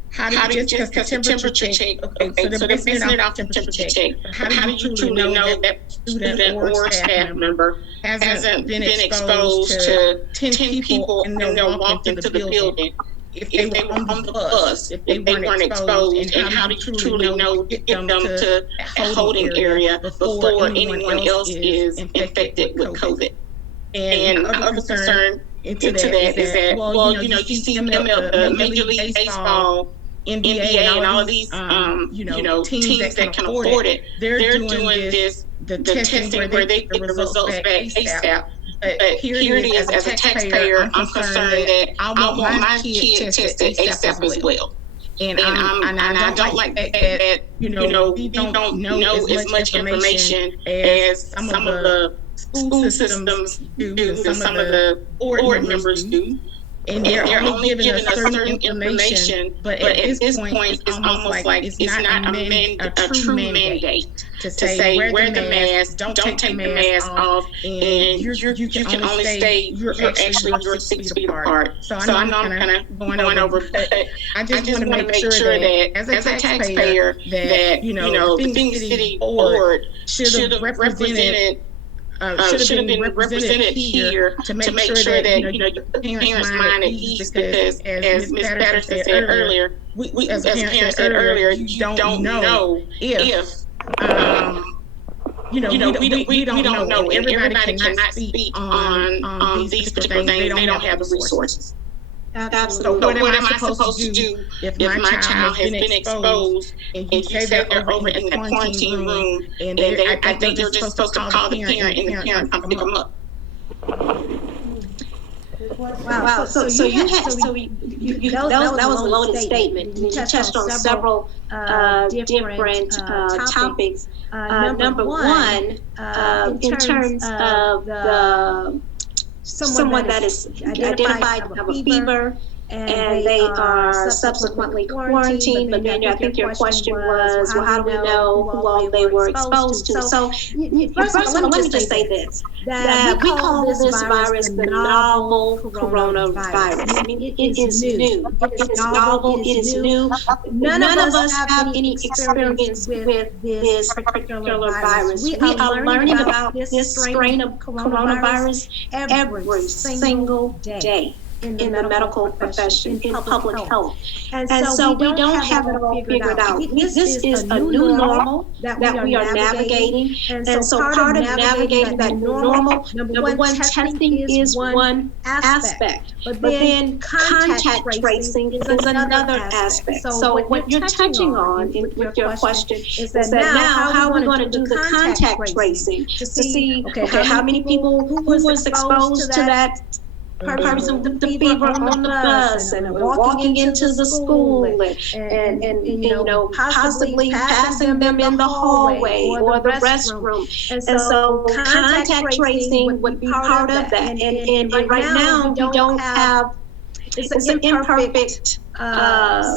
just because the temperature check, okay, so they're basing it off temperature check. How do you truly know that student or staff member hasn't been exposed to 10 people and they're walking into the building? If they were on the bus, if they weren't exposed, and how do you truly know get them to a holding area before anyone else is infected with COVID? And my other concern into that is that, well, you know, you see them at the Major League Baseball, NBA, and all of these, teams that can afford it. They're doing this, the testing where they get the results back ASAP. But here it is, as a taxpayer, I'm concerned that I want my kid tested ASAP as well. And I don't like that, we don't know as much information as some of the school systems do, and some of the board members do. And they're only giving us certain information, but at this point, it's almost like it's not a true mandate to say wear the mask, don't take the mask off, and you can only stay, you're 6 feet apart. So I know I'm kind of going over, but I just want to make sure that as a taxpayer, that, the Phoenix City Board should have represented should have been represented here to make sure that your parents' mind at ease, because as Ms. Patterson said earlier, we as parents said earlier, you don't know if we don't know. Everybody cannot speak on these particular things. They don't have the resources. Absolutely. So what am I supposed to do if my child has been exposed and you say they're over in the quarantine room, and I think they're just supposed to call the parent and the parent come pick them up? Wow. So that was a loaded statement. You touched on several different topics. Number one, in terms of the someone that is identified to have a fever and they are subsequently quarantined, but then I think your question was, well, how do we know who all they were exposed to? So first of all, let me just say this, that we call this virus the novel coronavirus. I mean, it is new. It's novel, it is new. None of us have any experience with this particular virus. We are learning about this strain of coronavirus every single day in the medical profession, in public health. And so we don't have it all figured out. This is a new normal that we are navigating. And so part of navigating that new normal, number one, testing is one aspect. But then contact tracing is another aspect. So what you're touching on with your question is that now how are we going to do the contact tracing to see, okay, how many people who was exposed to that person with the fever on the bus and walking into the school and possibly passing them in the hallway or the restroom. And so contact tracing would be part of that. And right now we don't have, it's an imperfect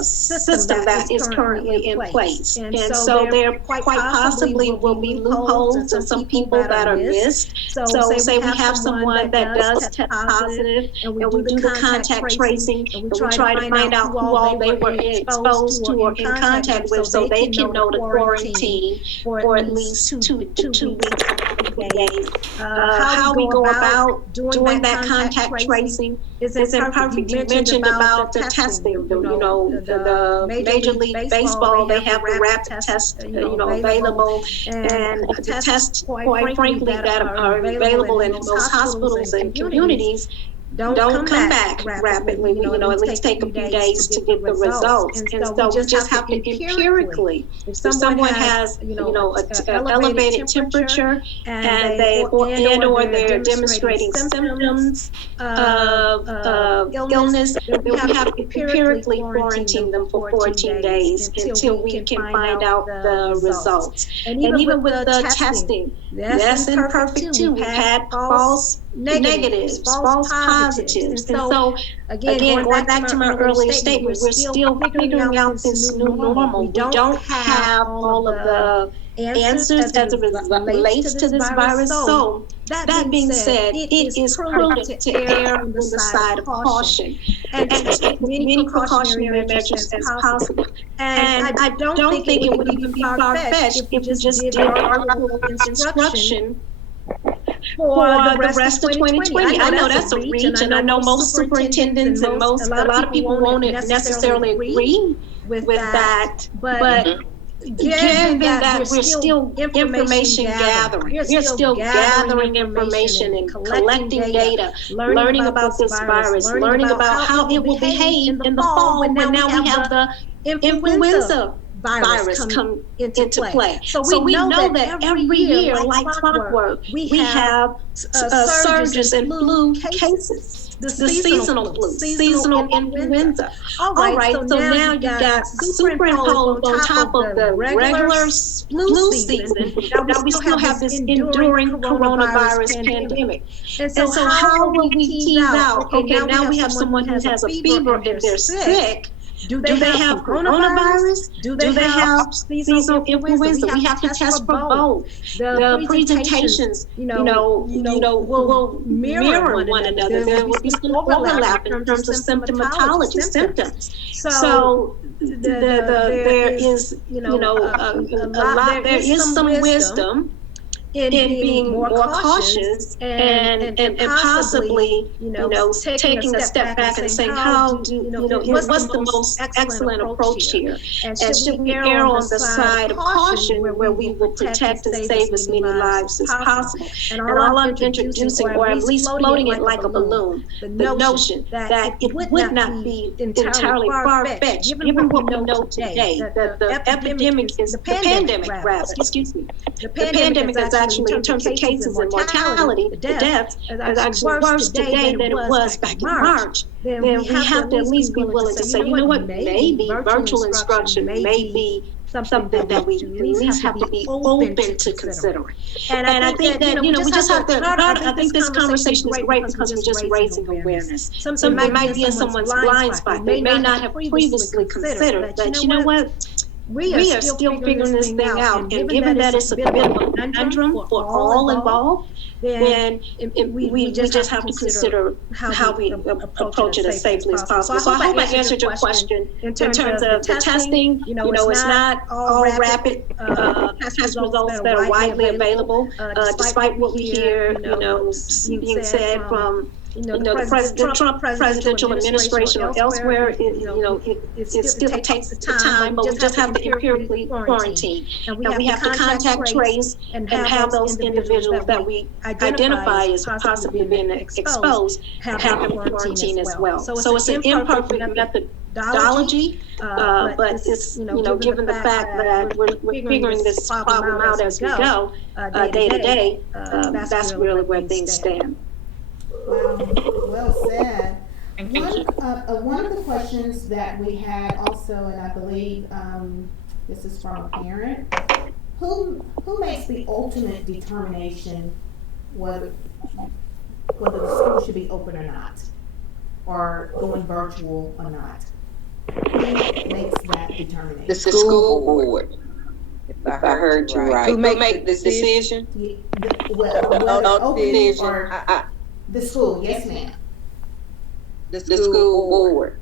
system that is currently in place. And so there quite possibly will be loopholes and some people that are missed. So say we have someone that does test positive and we do the contact tracing and we try to find out who all they were exposed to or in contact with so they can know to quarantine for at least 2 days. How we go about doing that contact tracing is imperfect. You mentioned about the testing. The Major League Baseball, they have the rapid test, available, and the tests, quite frankly, that are available in most hospitals and communities don't come back rapidly. At least take a few days to get the results. And so we just have to empirically, if someone has, an elevated temperature and they're demonstrating symptoms of illness, then we have to empirically quarantine them for 14 days until we can find out the results. And even with the testing, that's imperfect too. We've had false negatives, false positives. And so, again, going back to my earlier statement, we're still figuring out this new normal. We don't have all of the answers as it relates to this virus. So, that being said, it is prudent to err on the side of caution and to take many precautionary measures as possible. And I don't think it would even be far-fetched if we just did our instruction for the rest of 2020. I know that's a reach, and I know most superintendents and a lot of people won't necessarily agree with that, but given that we're still information gathering, we're still gathering information and collecting data, learning about this virus, learning about how it will behave in the fall when now we have the influenza virus come into play. So we know that every year, like clockwork, we have surges in flu cases. The seasonal flu, seasonal influenza. All right, so now you got superimposed on top of the regular flu season. Now we still have this enduring coronavirus pandemic. And so how will we tease out, okay, now we have someone who has a fever and they're sick. Do they have coronavirus? Do they have seasonal influenza? We have to test for both. The presentations, will mirror one another. There will be some overlap in terms of symptomatology, symptoms. So there is, there is some wisdom in being more cautious and possibly, taking a step back and saying, what's the most excellent approach here? And should we err on the side of caution where we will protect and save as many lives as possible? And all I'm introducing, or at least floating it like a balloon, the notion that it would not be entirely far-fetched, given what we know today, that the pandemic is actually, in terms of cases and mortality, the deaths is actually worse today than it was back in March. Then we have to at least be willing to say, you know what, maybe virtual instruction may be something that we at least have to be open to considering. And I think that, we just have to, I think this conversation is great because we're just raising awareness. Something might be in someone's blind spot. They may not have previously considered that, you know what, we are still figuring this thing out, and given that it's a bit of a conundrum for all involved, then we just have to consider how we approach it as safely as possible. So I hope I answered your question in terms of the testing. It's not all rapid test results that are widely available, despite what we hear, being said from the Trump presidential administration or elsewhere. It still takes time, but we just have to empirically quarantine. And we have to contact trace and have those individuals that we identify as possibly being exposed have to quarantine as well. So it's an imperfect methodology, but it's, given the fact that we're figuring this problem out as we go, day to day, that's really where things stand. Well said. One of the questions that we had also, and I believe this is from a parent, who makes the ultimate determination whether the school should be open or not, or going virtual or not? Who makes that determination? The school board. If I heard you right. Who make the decision? The school, yes, ma'am. The school board.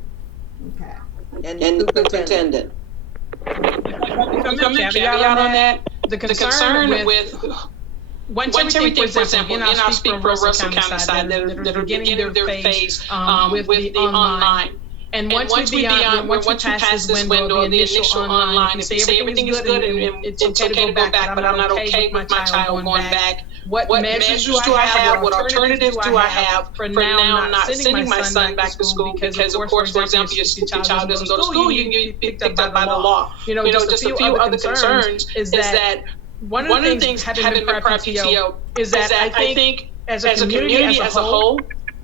Okay. And the superintendent. Some caveat on that. The concern with once everything, for example, and I'll speak for Russell County side that are getting their phase with the online. And once you pass this window of the initial online, if you say everything is good and it's okay to go back, but I'm not okay with my child going back, what measures do I have? What alternatives do I have for now not sending my son back to school? Because, of course, for example, your child doesn't go to school, you get picked up by the law. Just a few other concerns is that one of the things having been PrEP PTO is that I think as a community as a whole,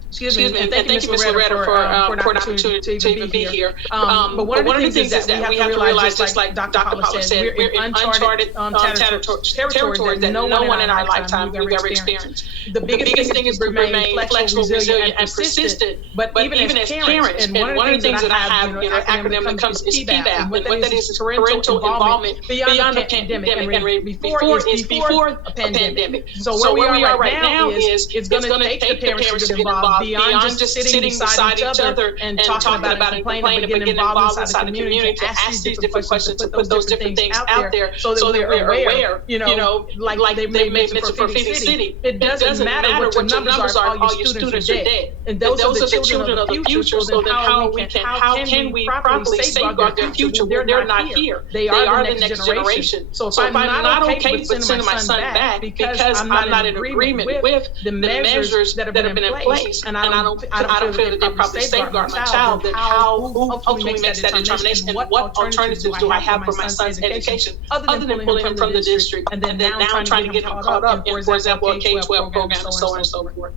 Excuse me, and thank you, Ms. Loretta, for an opportunity to even be here. But one of the things is that we have to realize, just like Dr. Paula said, we're in uncharted territories that no one in our lifetime we've ever experienced. The biggest thing is to remain flexible, resilient, and persistent. But even as parents, and one of the things that I have, acronym that comes is PBAP, and what that is parental involvement beyond the pandemic, and before a pandemic. So where we are right now is it's going to take the parents to get involved beyond just sitting beside each other and talking about and complaining, but getting involved inside the community to ask these different questions, to put those different things out there so that we're aware, like they may mention for Feeding City. It doesn't matter what your numbers are, all your students are dead. And those are the children of the future, so then how can we properly safeguard their future when they're not here? They are the next generation. So if I'm not okay with sending my son back because I'm not in agreement with the measures that have been in place, and I don't feel that they properly safeguard my child, then how ultimately makes that determination, and what alternatives do I have for my son's education other than pulling him from the district and then now trying to get him caught up in, for example, a K-12 program and so on and so forth.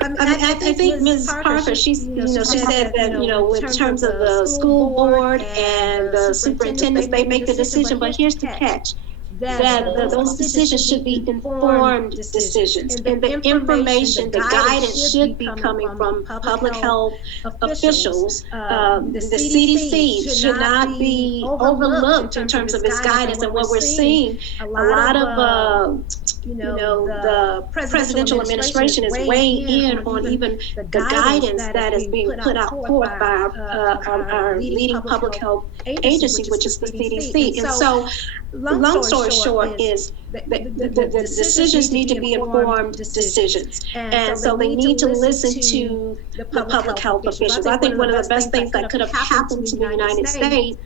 I think Ms. Parker, she said that, in terms of the school board and the superintendents, they make the decision, but here's the catch. That those decisions should be informed decisions, and the information, the guidance should be coming from public health officials. The CDC should not be overlooked in terms of its guidance, and what we're seeing, a lot of the presidential administration is weighing in on even the guidance that is being put out forth by our leading public health agency, which is the CDC. And so, long story short is the decisions need to be informed decisions. And so they need to listen to the public health officials. I think one of the best things that could have happened to the United States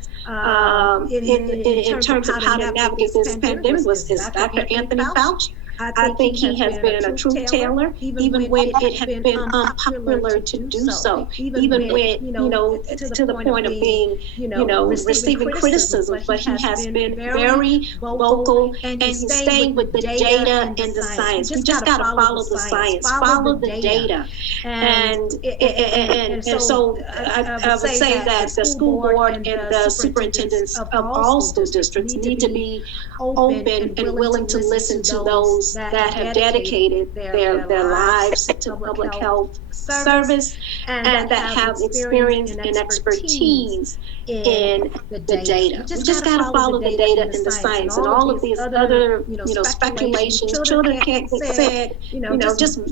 in terms of how to navigate this pandemic was Dr. Anthony Fauci. I think he has been a truth teller, even when it had been unpopular to do so, even when, to the point of being, receiving criticism, but he has been very vocal, and he stayed with the data and the science. We just got to follow the science, follow the data. And so I would say that the school board and the superintendents of all school districts need to be open and willing to listen to those that have dedicated their lives to public health service and that have experience and expertise in the data. We just got to follow the data and the science, and all of these other, speculations. Children can't get said,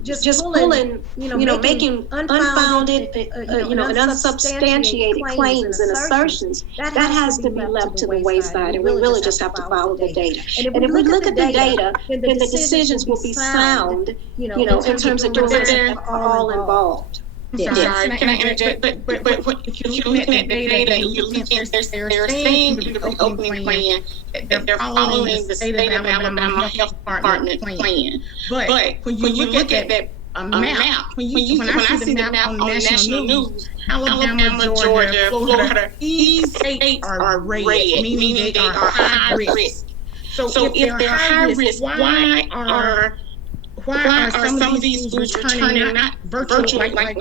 just pulling, making unfounded, and unsubstantiated claims and assertions. That has to be left to the wayside, and we really just have to follow the data. And if we look at the data, then the decisions will be sound, in terms of those that are all involved. Can I interject? But if you're looking at the data and you're looking, they're saying the opening plan, they're following the state of Alabama Health Department plan. But when you look at that map, when I see the map on national news, Alabama, Georgia, Florida, these states are red, meaning they are high risk. So if they're high risk, why are some of these schools returning not virtual like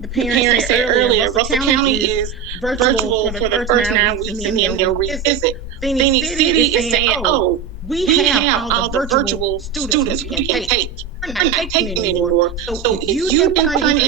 the parents said earlier? Russell County is virtual for the first 9 weeks and then they'll revisit. Phoenix City is saying, we have all the virtual students we can take. We're not taking them anymore. So if you turn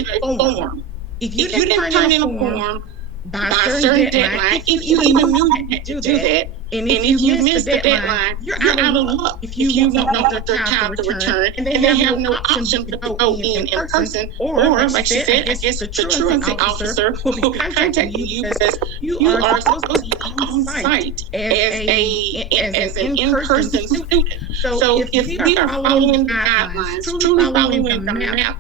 in a form, by a certain deadline, if you even knew you had to do that, and if you miss the deadline, you're out of luck if you don't know their child to return, and they have no option to go in person, or like she said, I guess the truancy officer will be contacting you because you are supposed to be on site as an in-person student. So if we are following the guidelines, truly following the map,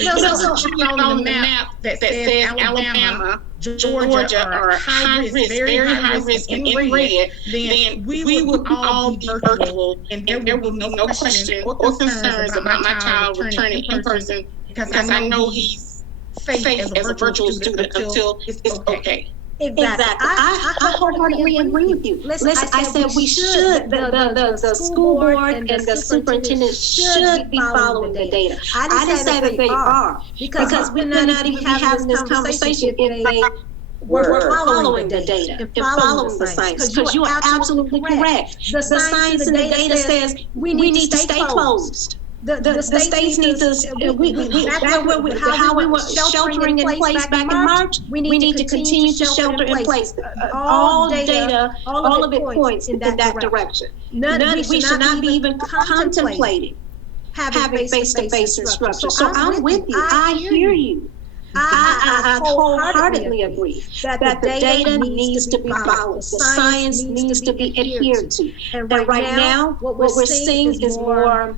on the map that says Alabama, Georgia are high risk, very high risk, and in red, then we would all be virtual, and there will be no question or concerns about my child returning in person because I know he's safe as a virtual student until it's okay. Exactly. I wholeheartedly agree with you. Listen, I said we should, the school board and the superintendent should be following the data. I didn't say that they are, because we could not even be having this conversation if they were following the data and following the science, because you are absolutely correct. The science and the data says we need to stay closed. The states need to, how we were sheltering in place back in March, we need to continue to shelter in place. All data, all of it points in that direction. We should not be even contemplating having face-to-face instruction. So I'm with you. I hear you. I wholeheartedly agree that the data needs to be followed. The science needs to be adhered to. And right now, what we're seeing is more,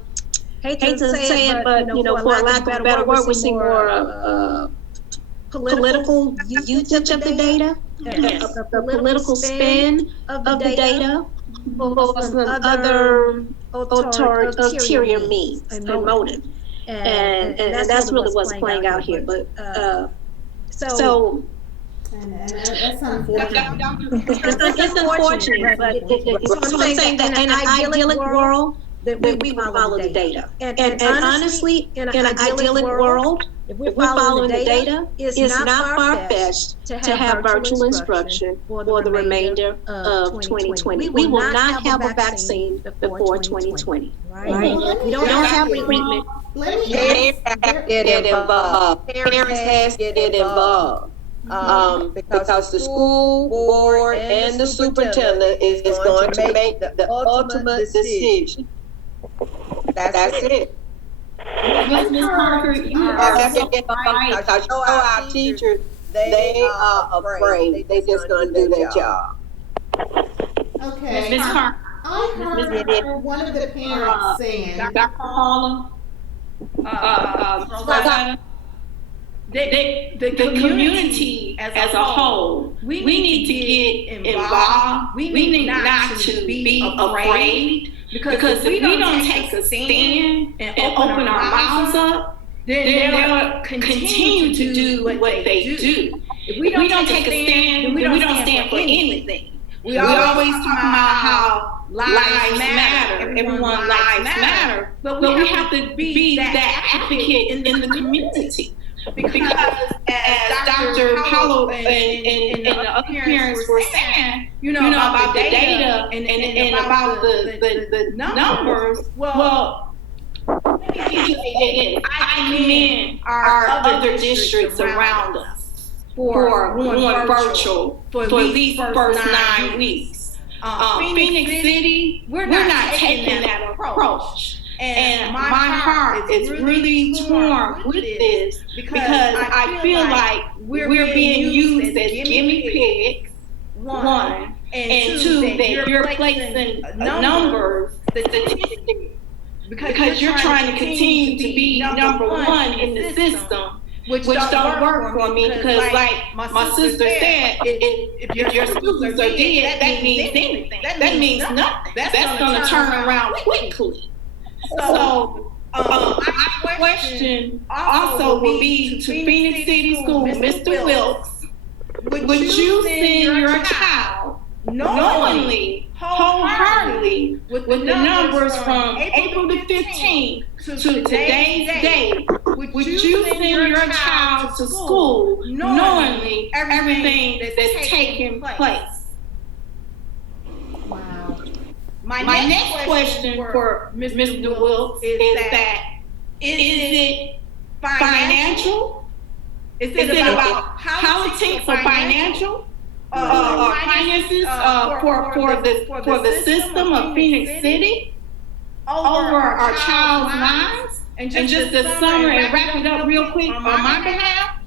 hate to say it, but for lack of a better word, we're seeing more political usage of the data, the political spin of the data, for some other ulterior means and motive. And that's really what's playing out here. But so that's unfortunate. It's unfortunate, but I'm saying that in an idyllic world, that we would follow the data. And honestly, in an idyllic world, if we're following the data, it's not far-fetched to have virtual instruction for the remainder of 2020. We will not have a vaccine before 2020. Right? We don't have treatment. Parents have to get involved. Parents have to get involved. Because the school board and the superintendent is going to make the ultimate decision. That's it. Ms. Parker, you are so right. Because our teachers, they are afraid. They just gonna do their job. Okay. Ms. Parker. I heard one of the parents saying, Dr. Paula, the community as a whole, we need to get involved. We need not to be afraid, because if we don't take a stand and open our mouths up, then they'll continue to do what they do. If we don't take a stand, then we don't stand for anything. We always talk about how lives matter, everyone's lives matter, but we have to be that advocate in the community. Because as Dr. Paula and the other parents were saying, about the data and about the numbers, well, I commend our other districts around us for going virtual for these first 9 weeks. Phoenix City, we're not taking that approach. And my heart is really torn with this, because I feel like we're being used as guinea pigs, one, and two, that you're placing numbers, statistics, because you're trying to continue to be number one in the system, which don't work for me, because like my sister said, if your students are dead, that means anything. That means nothing. That's going to turn around quickly. So, my question also will be to Phoenix City School, Mr. Wilkes, would you send your child knowingly, wholeheartedly, with the numbers from April the 15th to today's date, would you send your child to school knowingly everything that's taking place? My next question for Mr. Wilkes is it financial? Is it about politics or financial? Finances for the system of Phoenix City over our child's lives? And just to summer and wrap it up real quick on my behalf,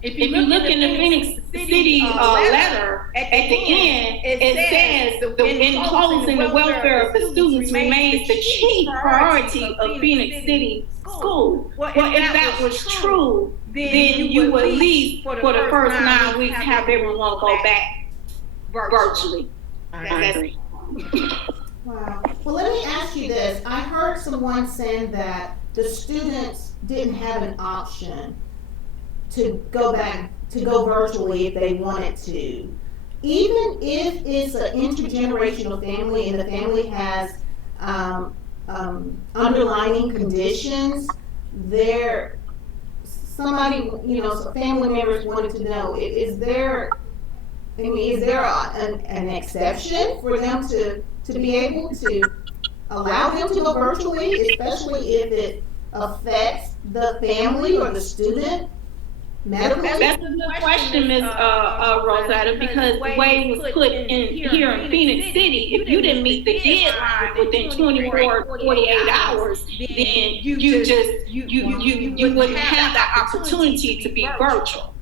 if you look in the Phoenix City letter, at the end, it says, in closing, the welfare of the students remains the chief priority of Phoenix City School. Well, if that was true, then you would at least, for the first 9 weeks, have everyone go back virtually. Wow. Well, let me ask you this. I heard someone saying that the students didn't have an option to go virtually if they wanted to. Even if it's an intergenerational family and the family has underlying conditions, somebody, family members wanted to know, is there an exception for them to be able to allow them to go virtually, especially if it affects the family or the student medically? That's a good question, Ms. Rosetta, because the way it was put in here in Phoenix City, if you didn't meet the deadline within 24, 48 hours, then you wouldn't have the opportunity to be virtual.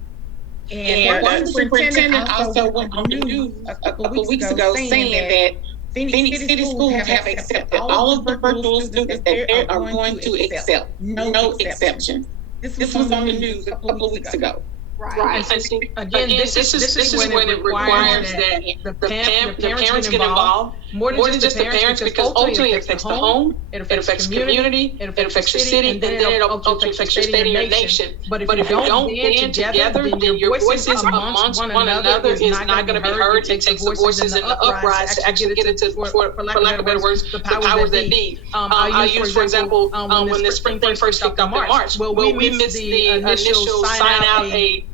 And the superintendent also went on the news a couple of weeks ago saying that Phoenix City schools have accepted all of the virtual students that they are going to accept, no exception. This was on the news a couple of weeks ago. Right. And again, this is when it requires that the parents get involved, more than just the parents, because ultimately it affects the home, it affects the community, it affects your city, and then it ultimately affects your state and your nation. But if you don't band together, then your voices amongst one another is not going to be heard. It takes the voices in the uprise to actually get it to, for lack of better words, the powers that be. I'll use, for example, when the spring thing first kicked off in March, well, we missed the initial sign out a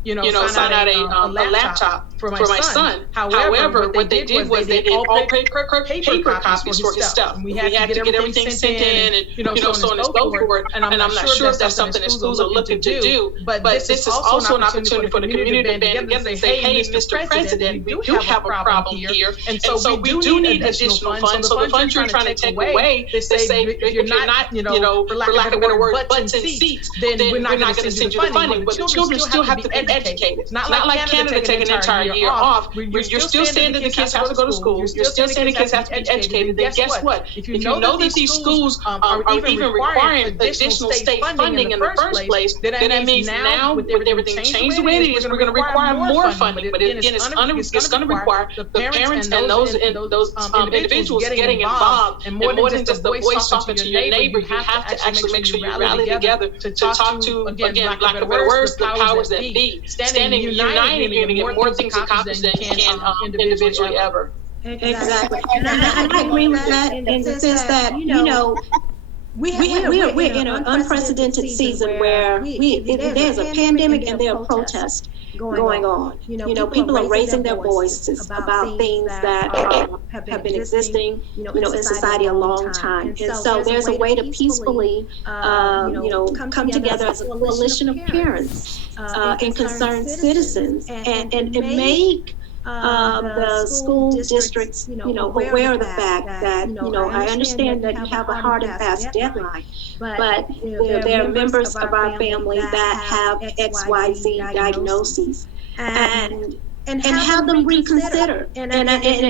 laptop for my son. However, what they did was they did all paper copies for his stuff. We had to get everything sent in and so on and so forth. And I'm not sure if that's something that schools are looking to do. But this is also an opportunity for the community to band together and say, hey, Mr. President, we do have a problem here. And so we do need additional funds. So the funds you're trying to take away, they say if you're not, for lack of a better word, butts in seats, then we're not going to send you the funding. But the children still have to be educated. It's not like Canada taking an entire year off. You're still saying that the kids have to go to school. You're still saying the kids have to be educated. Then guess what? If you know that these schools are even requiring additional state funding in the first place, then that means now, with everything changed the way it is, we're going to require more funding. But again, it's going to require the parents and those individuals getting involved. And more than just the voice talking to your neighbor, you have to actually make sure you rally together to talk to, again, lack of better words, the powers that be. Standing united, you're going to get more things accomplished than you can individually ever. Exactly. And I agree with that in the sense that, we're in an unprecedented season where there's a pandemic and there are protests going on. People are raising their voices about things that have been existing, in society a long time. And so there's a way to peacefully, come together as a coalition of parents and concerned citizens and make the school districts, aware of the fact that, I understand that you have a hard and fast deadline, but there are members of our family that have XYZ diagnoses, and have them reconsider. And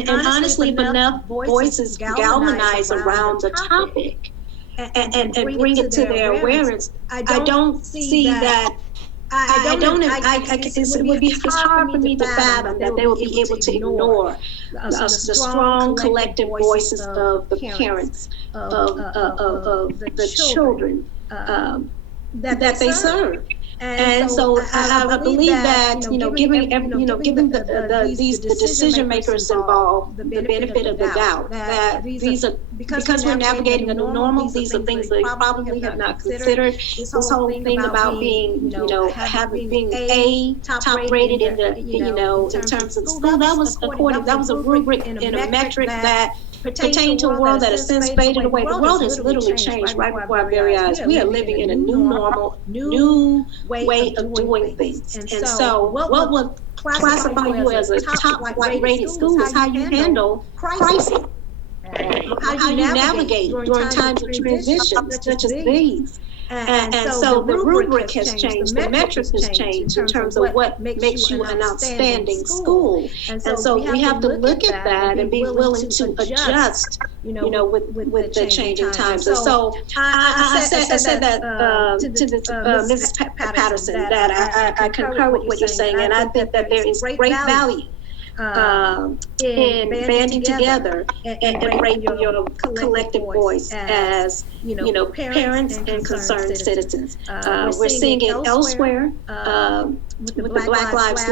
honestly, if enough voices galvanize around the topic and bring it to their awareness, I don't see that. It would be hard for me to fathom that they would be able to ignore the strong collective voices of the parents, of the children that they serve. And so I believe that, giving the decision makers involved the benefit of the doubt, that these are, because we're navigating a new normal, these are things they probably have not considered. This whole thing about being, being top rated in the, in terms of school, that was a rubric and a metric that pertain to a world that has since faded away. The world has literally changed right before our very eyes. We are living in a new normal, new way of doing things. And so what would classify you as a top rated school is how you handle crisis, how you navigate during times of transition such as these. And so the rubric has changed, the metric has changed in terms of what makes you an outstanding school. And so we have to look at that and be willing to adjust, with the changing times. And so I said that to Mrs. Patterson, that I concur with what you're saying, and I think that there is great value in banding together and raising your collective voice as, parents and concerned citizens. We're seeing it elsewhere with the Black Lives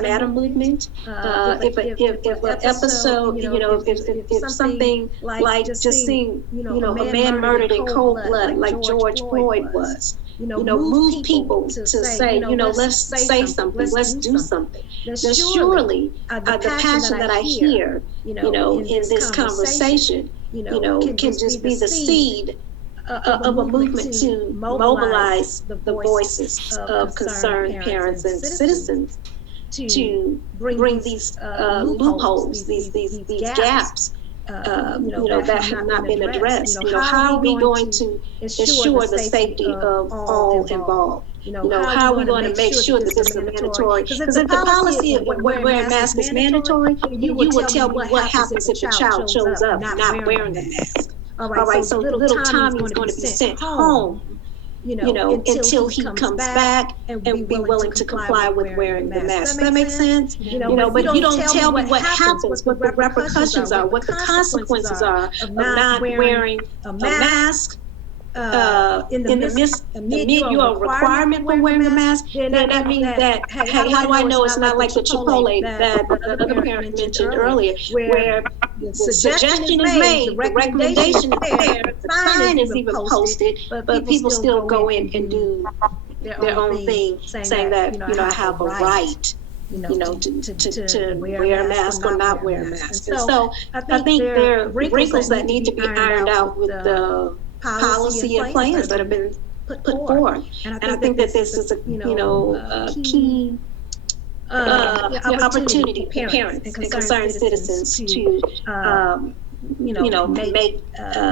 Matter movement. If an episode, if something like just seeing, a man murdered in cold blood like George Floyd was, move people to say, let's say something, let's do something. Then surely the passion that I hear, in this conversation, can just be the seed of a movement to mobilize the voices of concerned parents and citizens to bring these loopholes, these gaps, that have not been addressed. How are we going to ensure the safety of all involved? How are we going to make sure that this is mandatory? Because if the policy of wearing masks is mandatory, you will tell me what happens if the child shows up not wearing a mask. All right, so little Tommy is going to be sent home, until he comes back and be willing to comply with wearing the mask. Does that make sense? But you don't tell me what happens, what the repercussions are, what the consequences are of not wearing a mask. In the midst, you are a requirement for wearing a mask, then that means that, hey, how do I know it's not like the Chipotle that the other parent mentioned earlier, where the suggestion is made, the recommendation is there, the sign is even posted, but people still go in and do their own thing, saying that, I have a right, to wear a mask or not wear a mask. And so I think there are wrinkles that need to be ironed out with the policy and plans that have been put forth. And I think that this is a key opportunity for parents and concerned citizens to make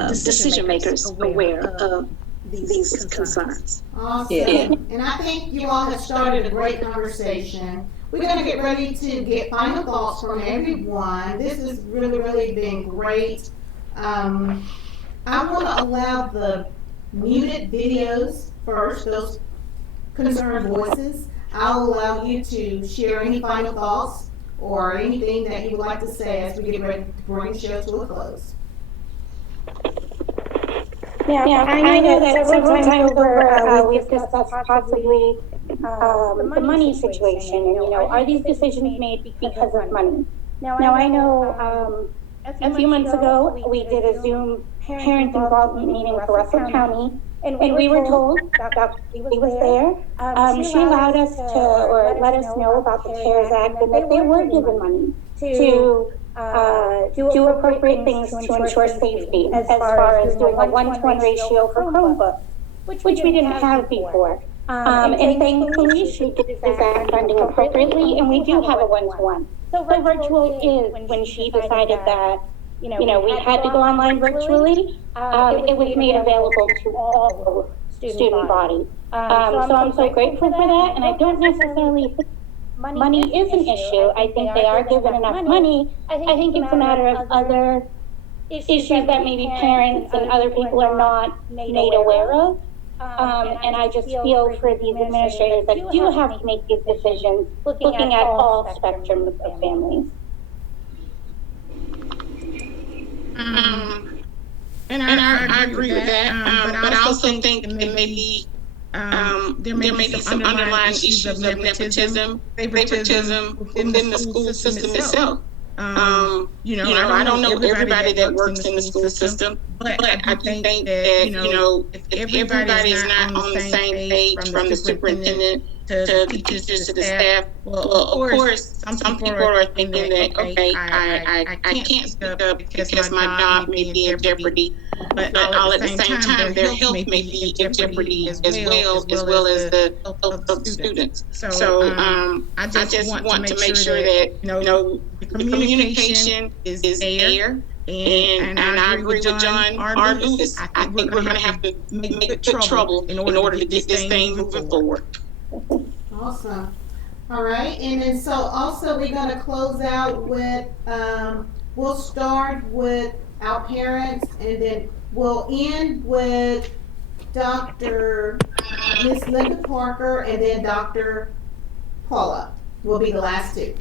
decision makers aware of these concerns. Awesome. Yeah. And I think you all have started a great conversation. We're going to get ready to get final thoughts from everyone. This has really been great. I want to allow the muted videos first, those concerned voices. I'll allow you to share any final thoughts or anything that you would like to say as we get ready to bring the show to a close. Yeah, I know that several times over we've discussed possibly the money situation, and are these decisions made because of money? Now I know a few months ago we did a Zoom parent involvement meeting for Russell County, and we were told that he was there. She allowed us to, or let us know about the CARES Act, and that they were given money to do appropriate things to ensure safety, as far as doing a 1-to-1 ratio for Chromebooks, which we didn't have before. And thankfully, she did that funding appropriately, and we do have a 1-to-1. So virtual is when she decided that, we had to go online virtually. It was made available to all the student body. So I'm so grateful for that, and I don't necessarily think money is an issue. I think they are given enough money. I think it's a matter of other issues that maybe parents and other people are not made aware of. And I just feel for these administrators that do have to make these decisions, looking at all spectrums of families. And I agree with that, but I also think that maybe there may be some underlying issues of nepotism, favoritism within the school system itself. I don't know everybody that works in the school system, but I think that, if everybody is not on the same page, from the superintendent to the teachers to the staff, well, of course, some people are thinking that, okay, I can't speak up because my job may be in jeopardy, but all at the same time, their health may be in jeopardy as well as the health of the students. So I just want to make sure that, the communication is there. And I agree with John R. Lewis. I think we're going to have to make good trouble in order to get this thing moving forward. Awesome. All right. And then so also we're going to close out with, we'll start with our parents, and then we'll end with Dr. Miss Linda Parker, and then Dr. Paula will be the last two.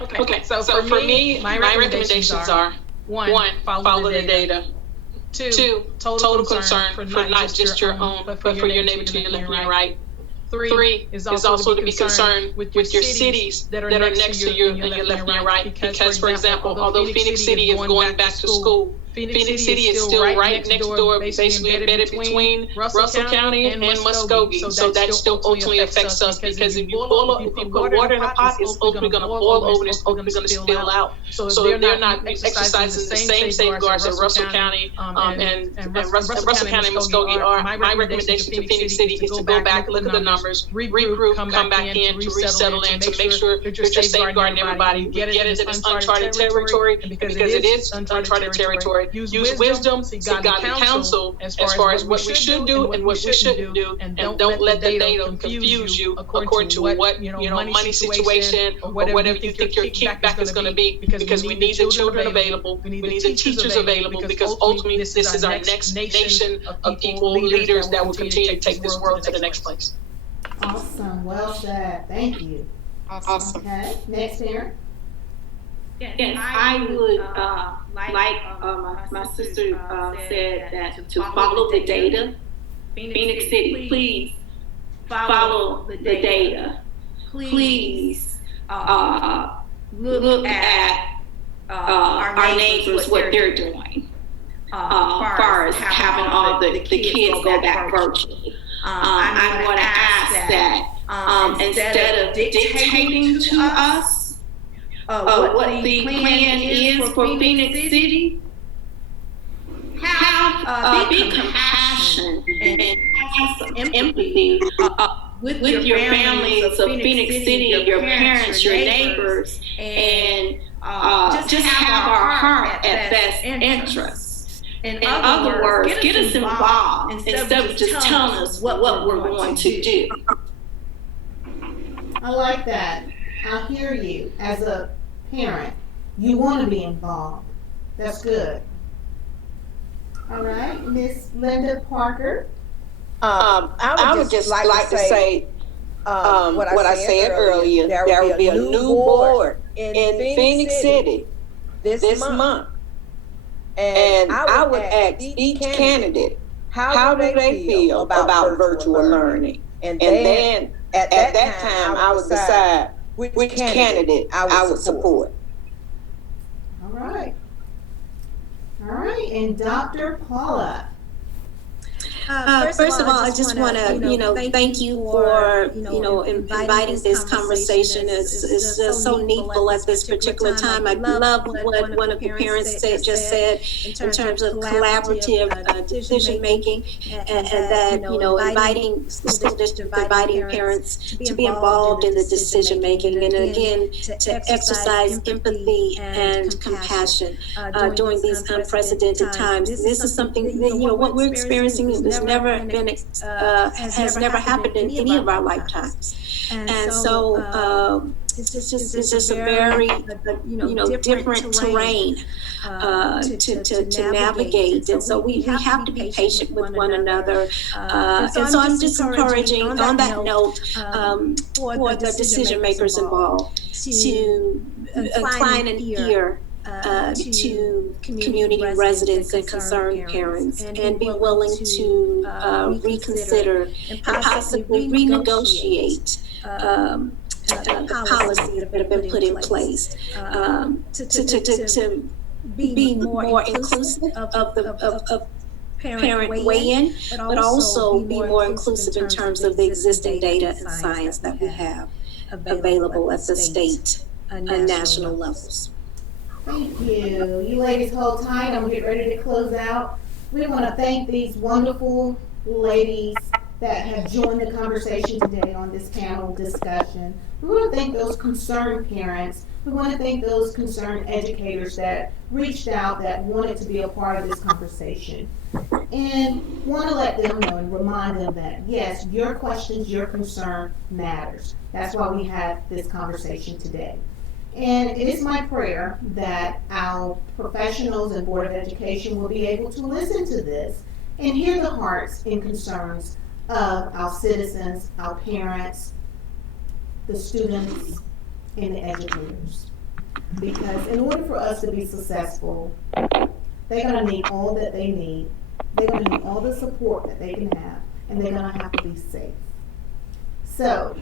Okay, so for me, my recommendations are, one, follow the data. Two, total concern for not just your own, but for your neighbor to your left and your right. Three is also to be concerned with your cities that are next to you and your left and your right. Because, for example, although Phoenix City is going back to school, Phoenix City is still right next door, basically embedded between Russell County and Muskogee. So that still ultimately affects us, because if you put water in a pot, it's ultimately going to boil over and it's ultimately going to spill out. So if they're not exercising the same safeguards that Russell County and Russell County and Muskogee are, my recommendation to Phoenix City is to go back, look at the numbers, regroup, come back in, to resettle in, to make sure that you're safeguarding everybody. Get into this uncharted territory, and because it is uncharted territory, use wisdom, seek godly counsel as far as what we should do and what we shouldn't do, and don't let the data confuse you according to what money situation or whatever you think your kickback is going to be. Because we need the children available, we need the teachers available, because ultimately this is our next nation of people, leaders that will continue to take this world to the next place. Awesome. Well said. Thank you. Awesome. Okay. Next, Aaron. Yes, I would like my sister said that to follow the data. Phoenix City, please follow the data. Please look at our neighbors, what they're doing, as far as having all the kids go back virtually. I'm going to ask that instead of dictating to us what the plan is for Phoenix City, be compassionate and have some empathy with your families of Phoenix City, your parents, your neighbors, and just have our heart at best interest. In other words, get us involved instead of just telling us what we're going to do. I like that. I hear you. As a parent, you want to be involved. That's good. All right, Miss Linda Parker. I would just like to say what I said earlier. There will be a new board in Phoenix City this month. And I would ask each candidate, how do they feel about virtual learning? And then at that time, I would decide which candidate I would support. All right. All right, and Dr. Paula. First of all, I just want to, thank you for, inviting this conversation. It's just so needful at this particular time. I love what one of the parents just said in terms of collaborative decision making, and that, inviting students, inviting parents to be involved in the decision making, and again, to exercise empathy and compassion during these unprecedented times. This is something that, what we're experiencing has never happened in any of our lifetimes, and so it's just a very different terrain to navigate, and so we have to be patient with one another, and so I'm just encouraging on that note for the decision makers involved to incline an ear to community residents and concerned parents, and be willing to reconsider and possibly renegotiate the policies that have been put in place to be more inclusive of parent weigh-in, but also be more inclusive in terms of the existing data and science that we have available at the state and national levels. Thank you. You ladies hold tight. I'm getting ready to close out. We want to thank these wonderful ladies that have joined the conversation today on this panel discussion. We want to thank those concerned parents. We want to thank those concerned educators that reached out, that wanted to be a part of this conversation. And want to let them know and remind them that, yes, your questions, your concern matters. That's why we have this conversation today. And it is my prayer that our professionals and Board of Education will be able to listen to this and hear the hearts and concerns of our citizens, our parents, the students, and the educators. Because in order for us to be successful, they're going to need all that they need. They're going to need all the support that they can have, and they're going to have to be safe. So,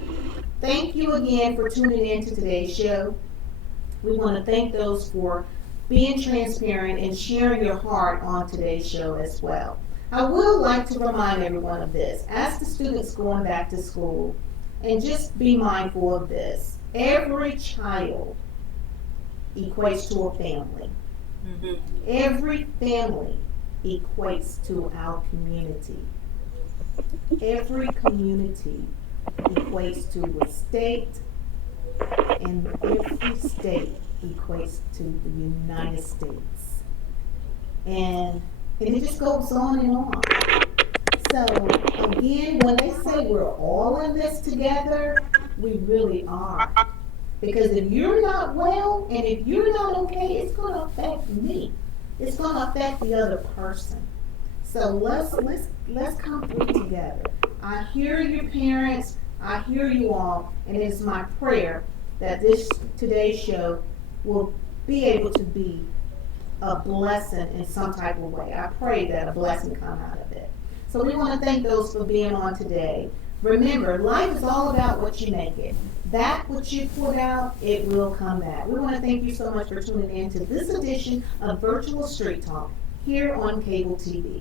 thank you again for tuning in to today's show. We want to thank those for being transparent and sharing your heart on today's show as well. I would like to remind everyone of this. As the students going back to school, and just be mindful of this, every child equates to a family. Mm-hmm. Every family equates to our community. Every community equates to a state, and every state equates to the United States. And it just goes on and on. So again, when they say we're all in this together, we really are. Because if you're not well, and if you're not okay, it's going to affect me. It's going to affect the other person. So let's come through together. I hear your parents. I hear you all, and it is my prayer that today's show will be able to be a blessing in some type of way. I pray that a blessing come out of it. So we want to thank those for being on today. Remember, life is all about what you make it. That what you put out, it will come back. We want to thank you so much for tuning in to this edition of Virtual Street Talk here on Cable TV.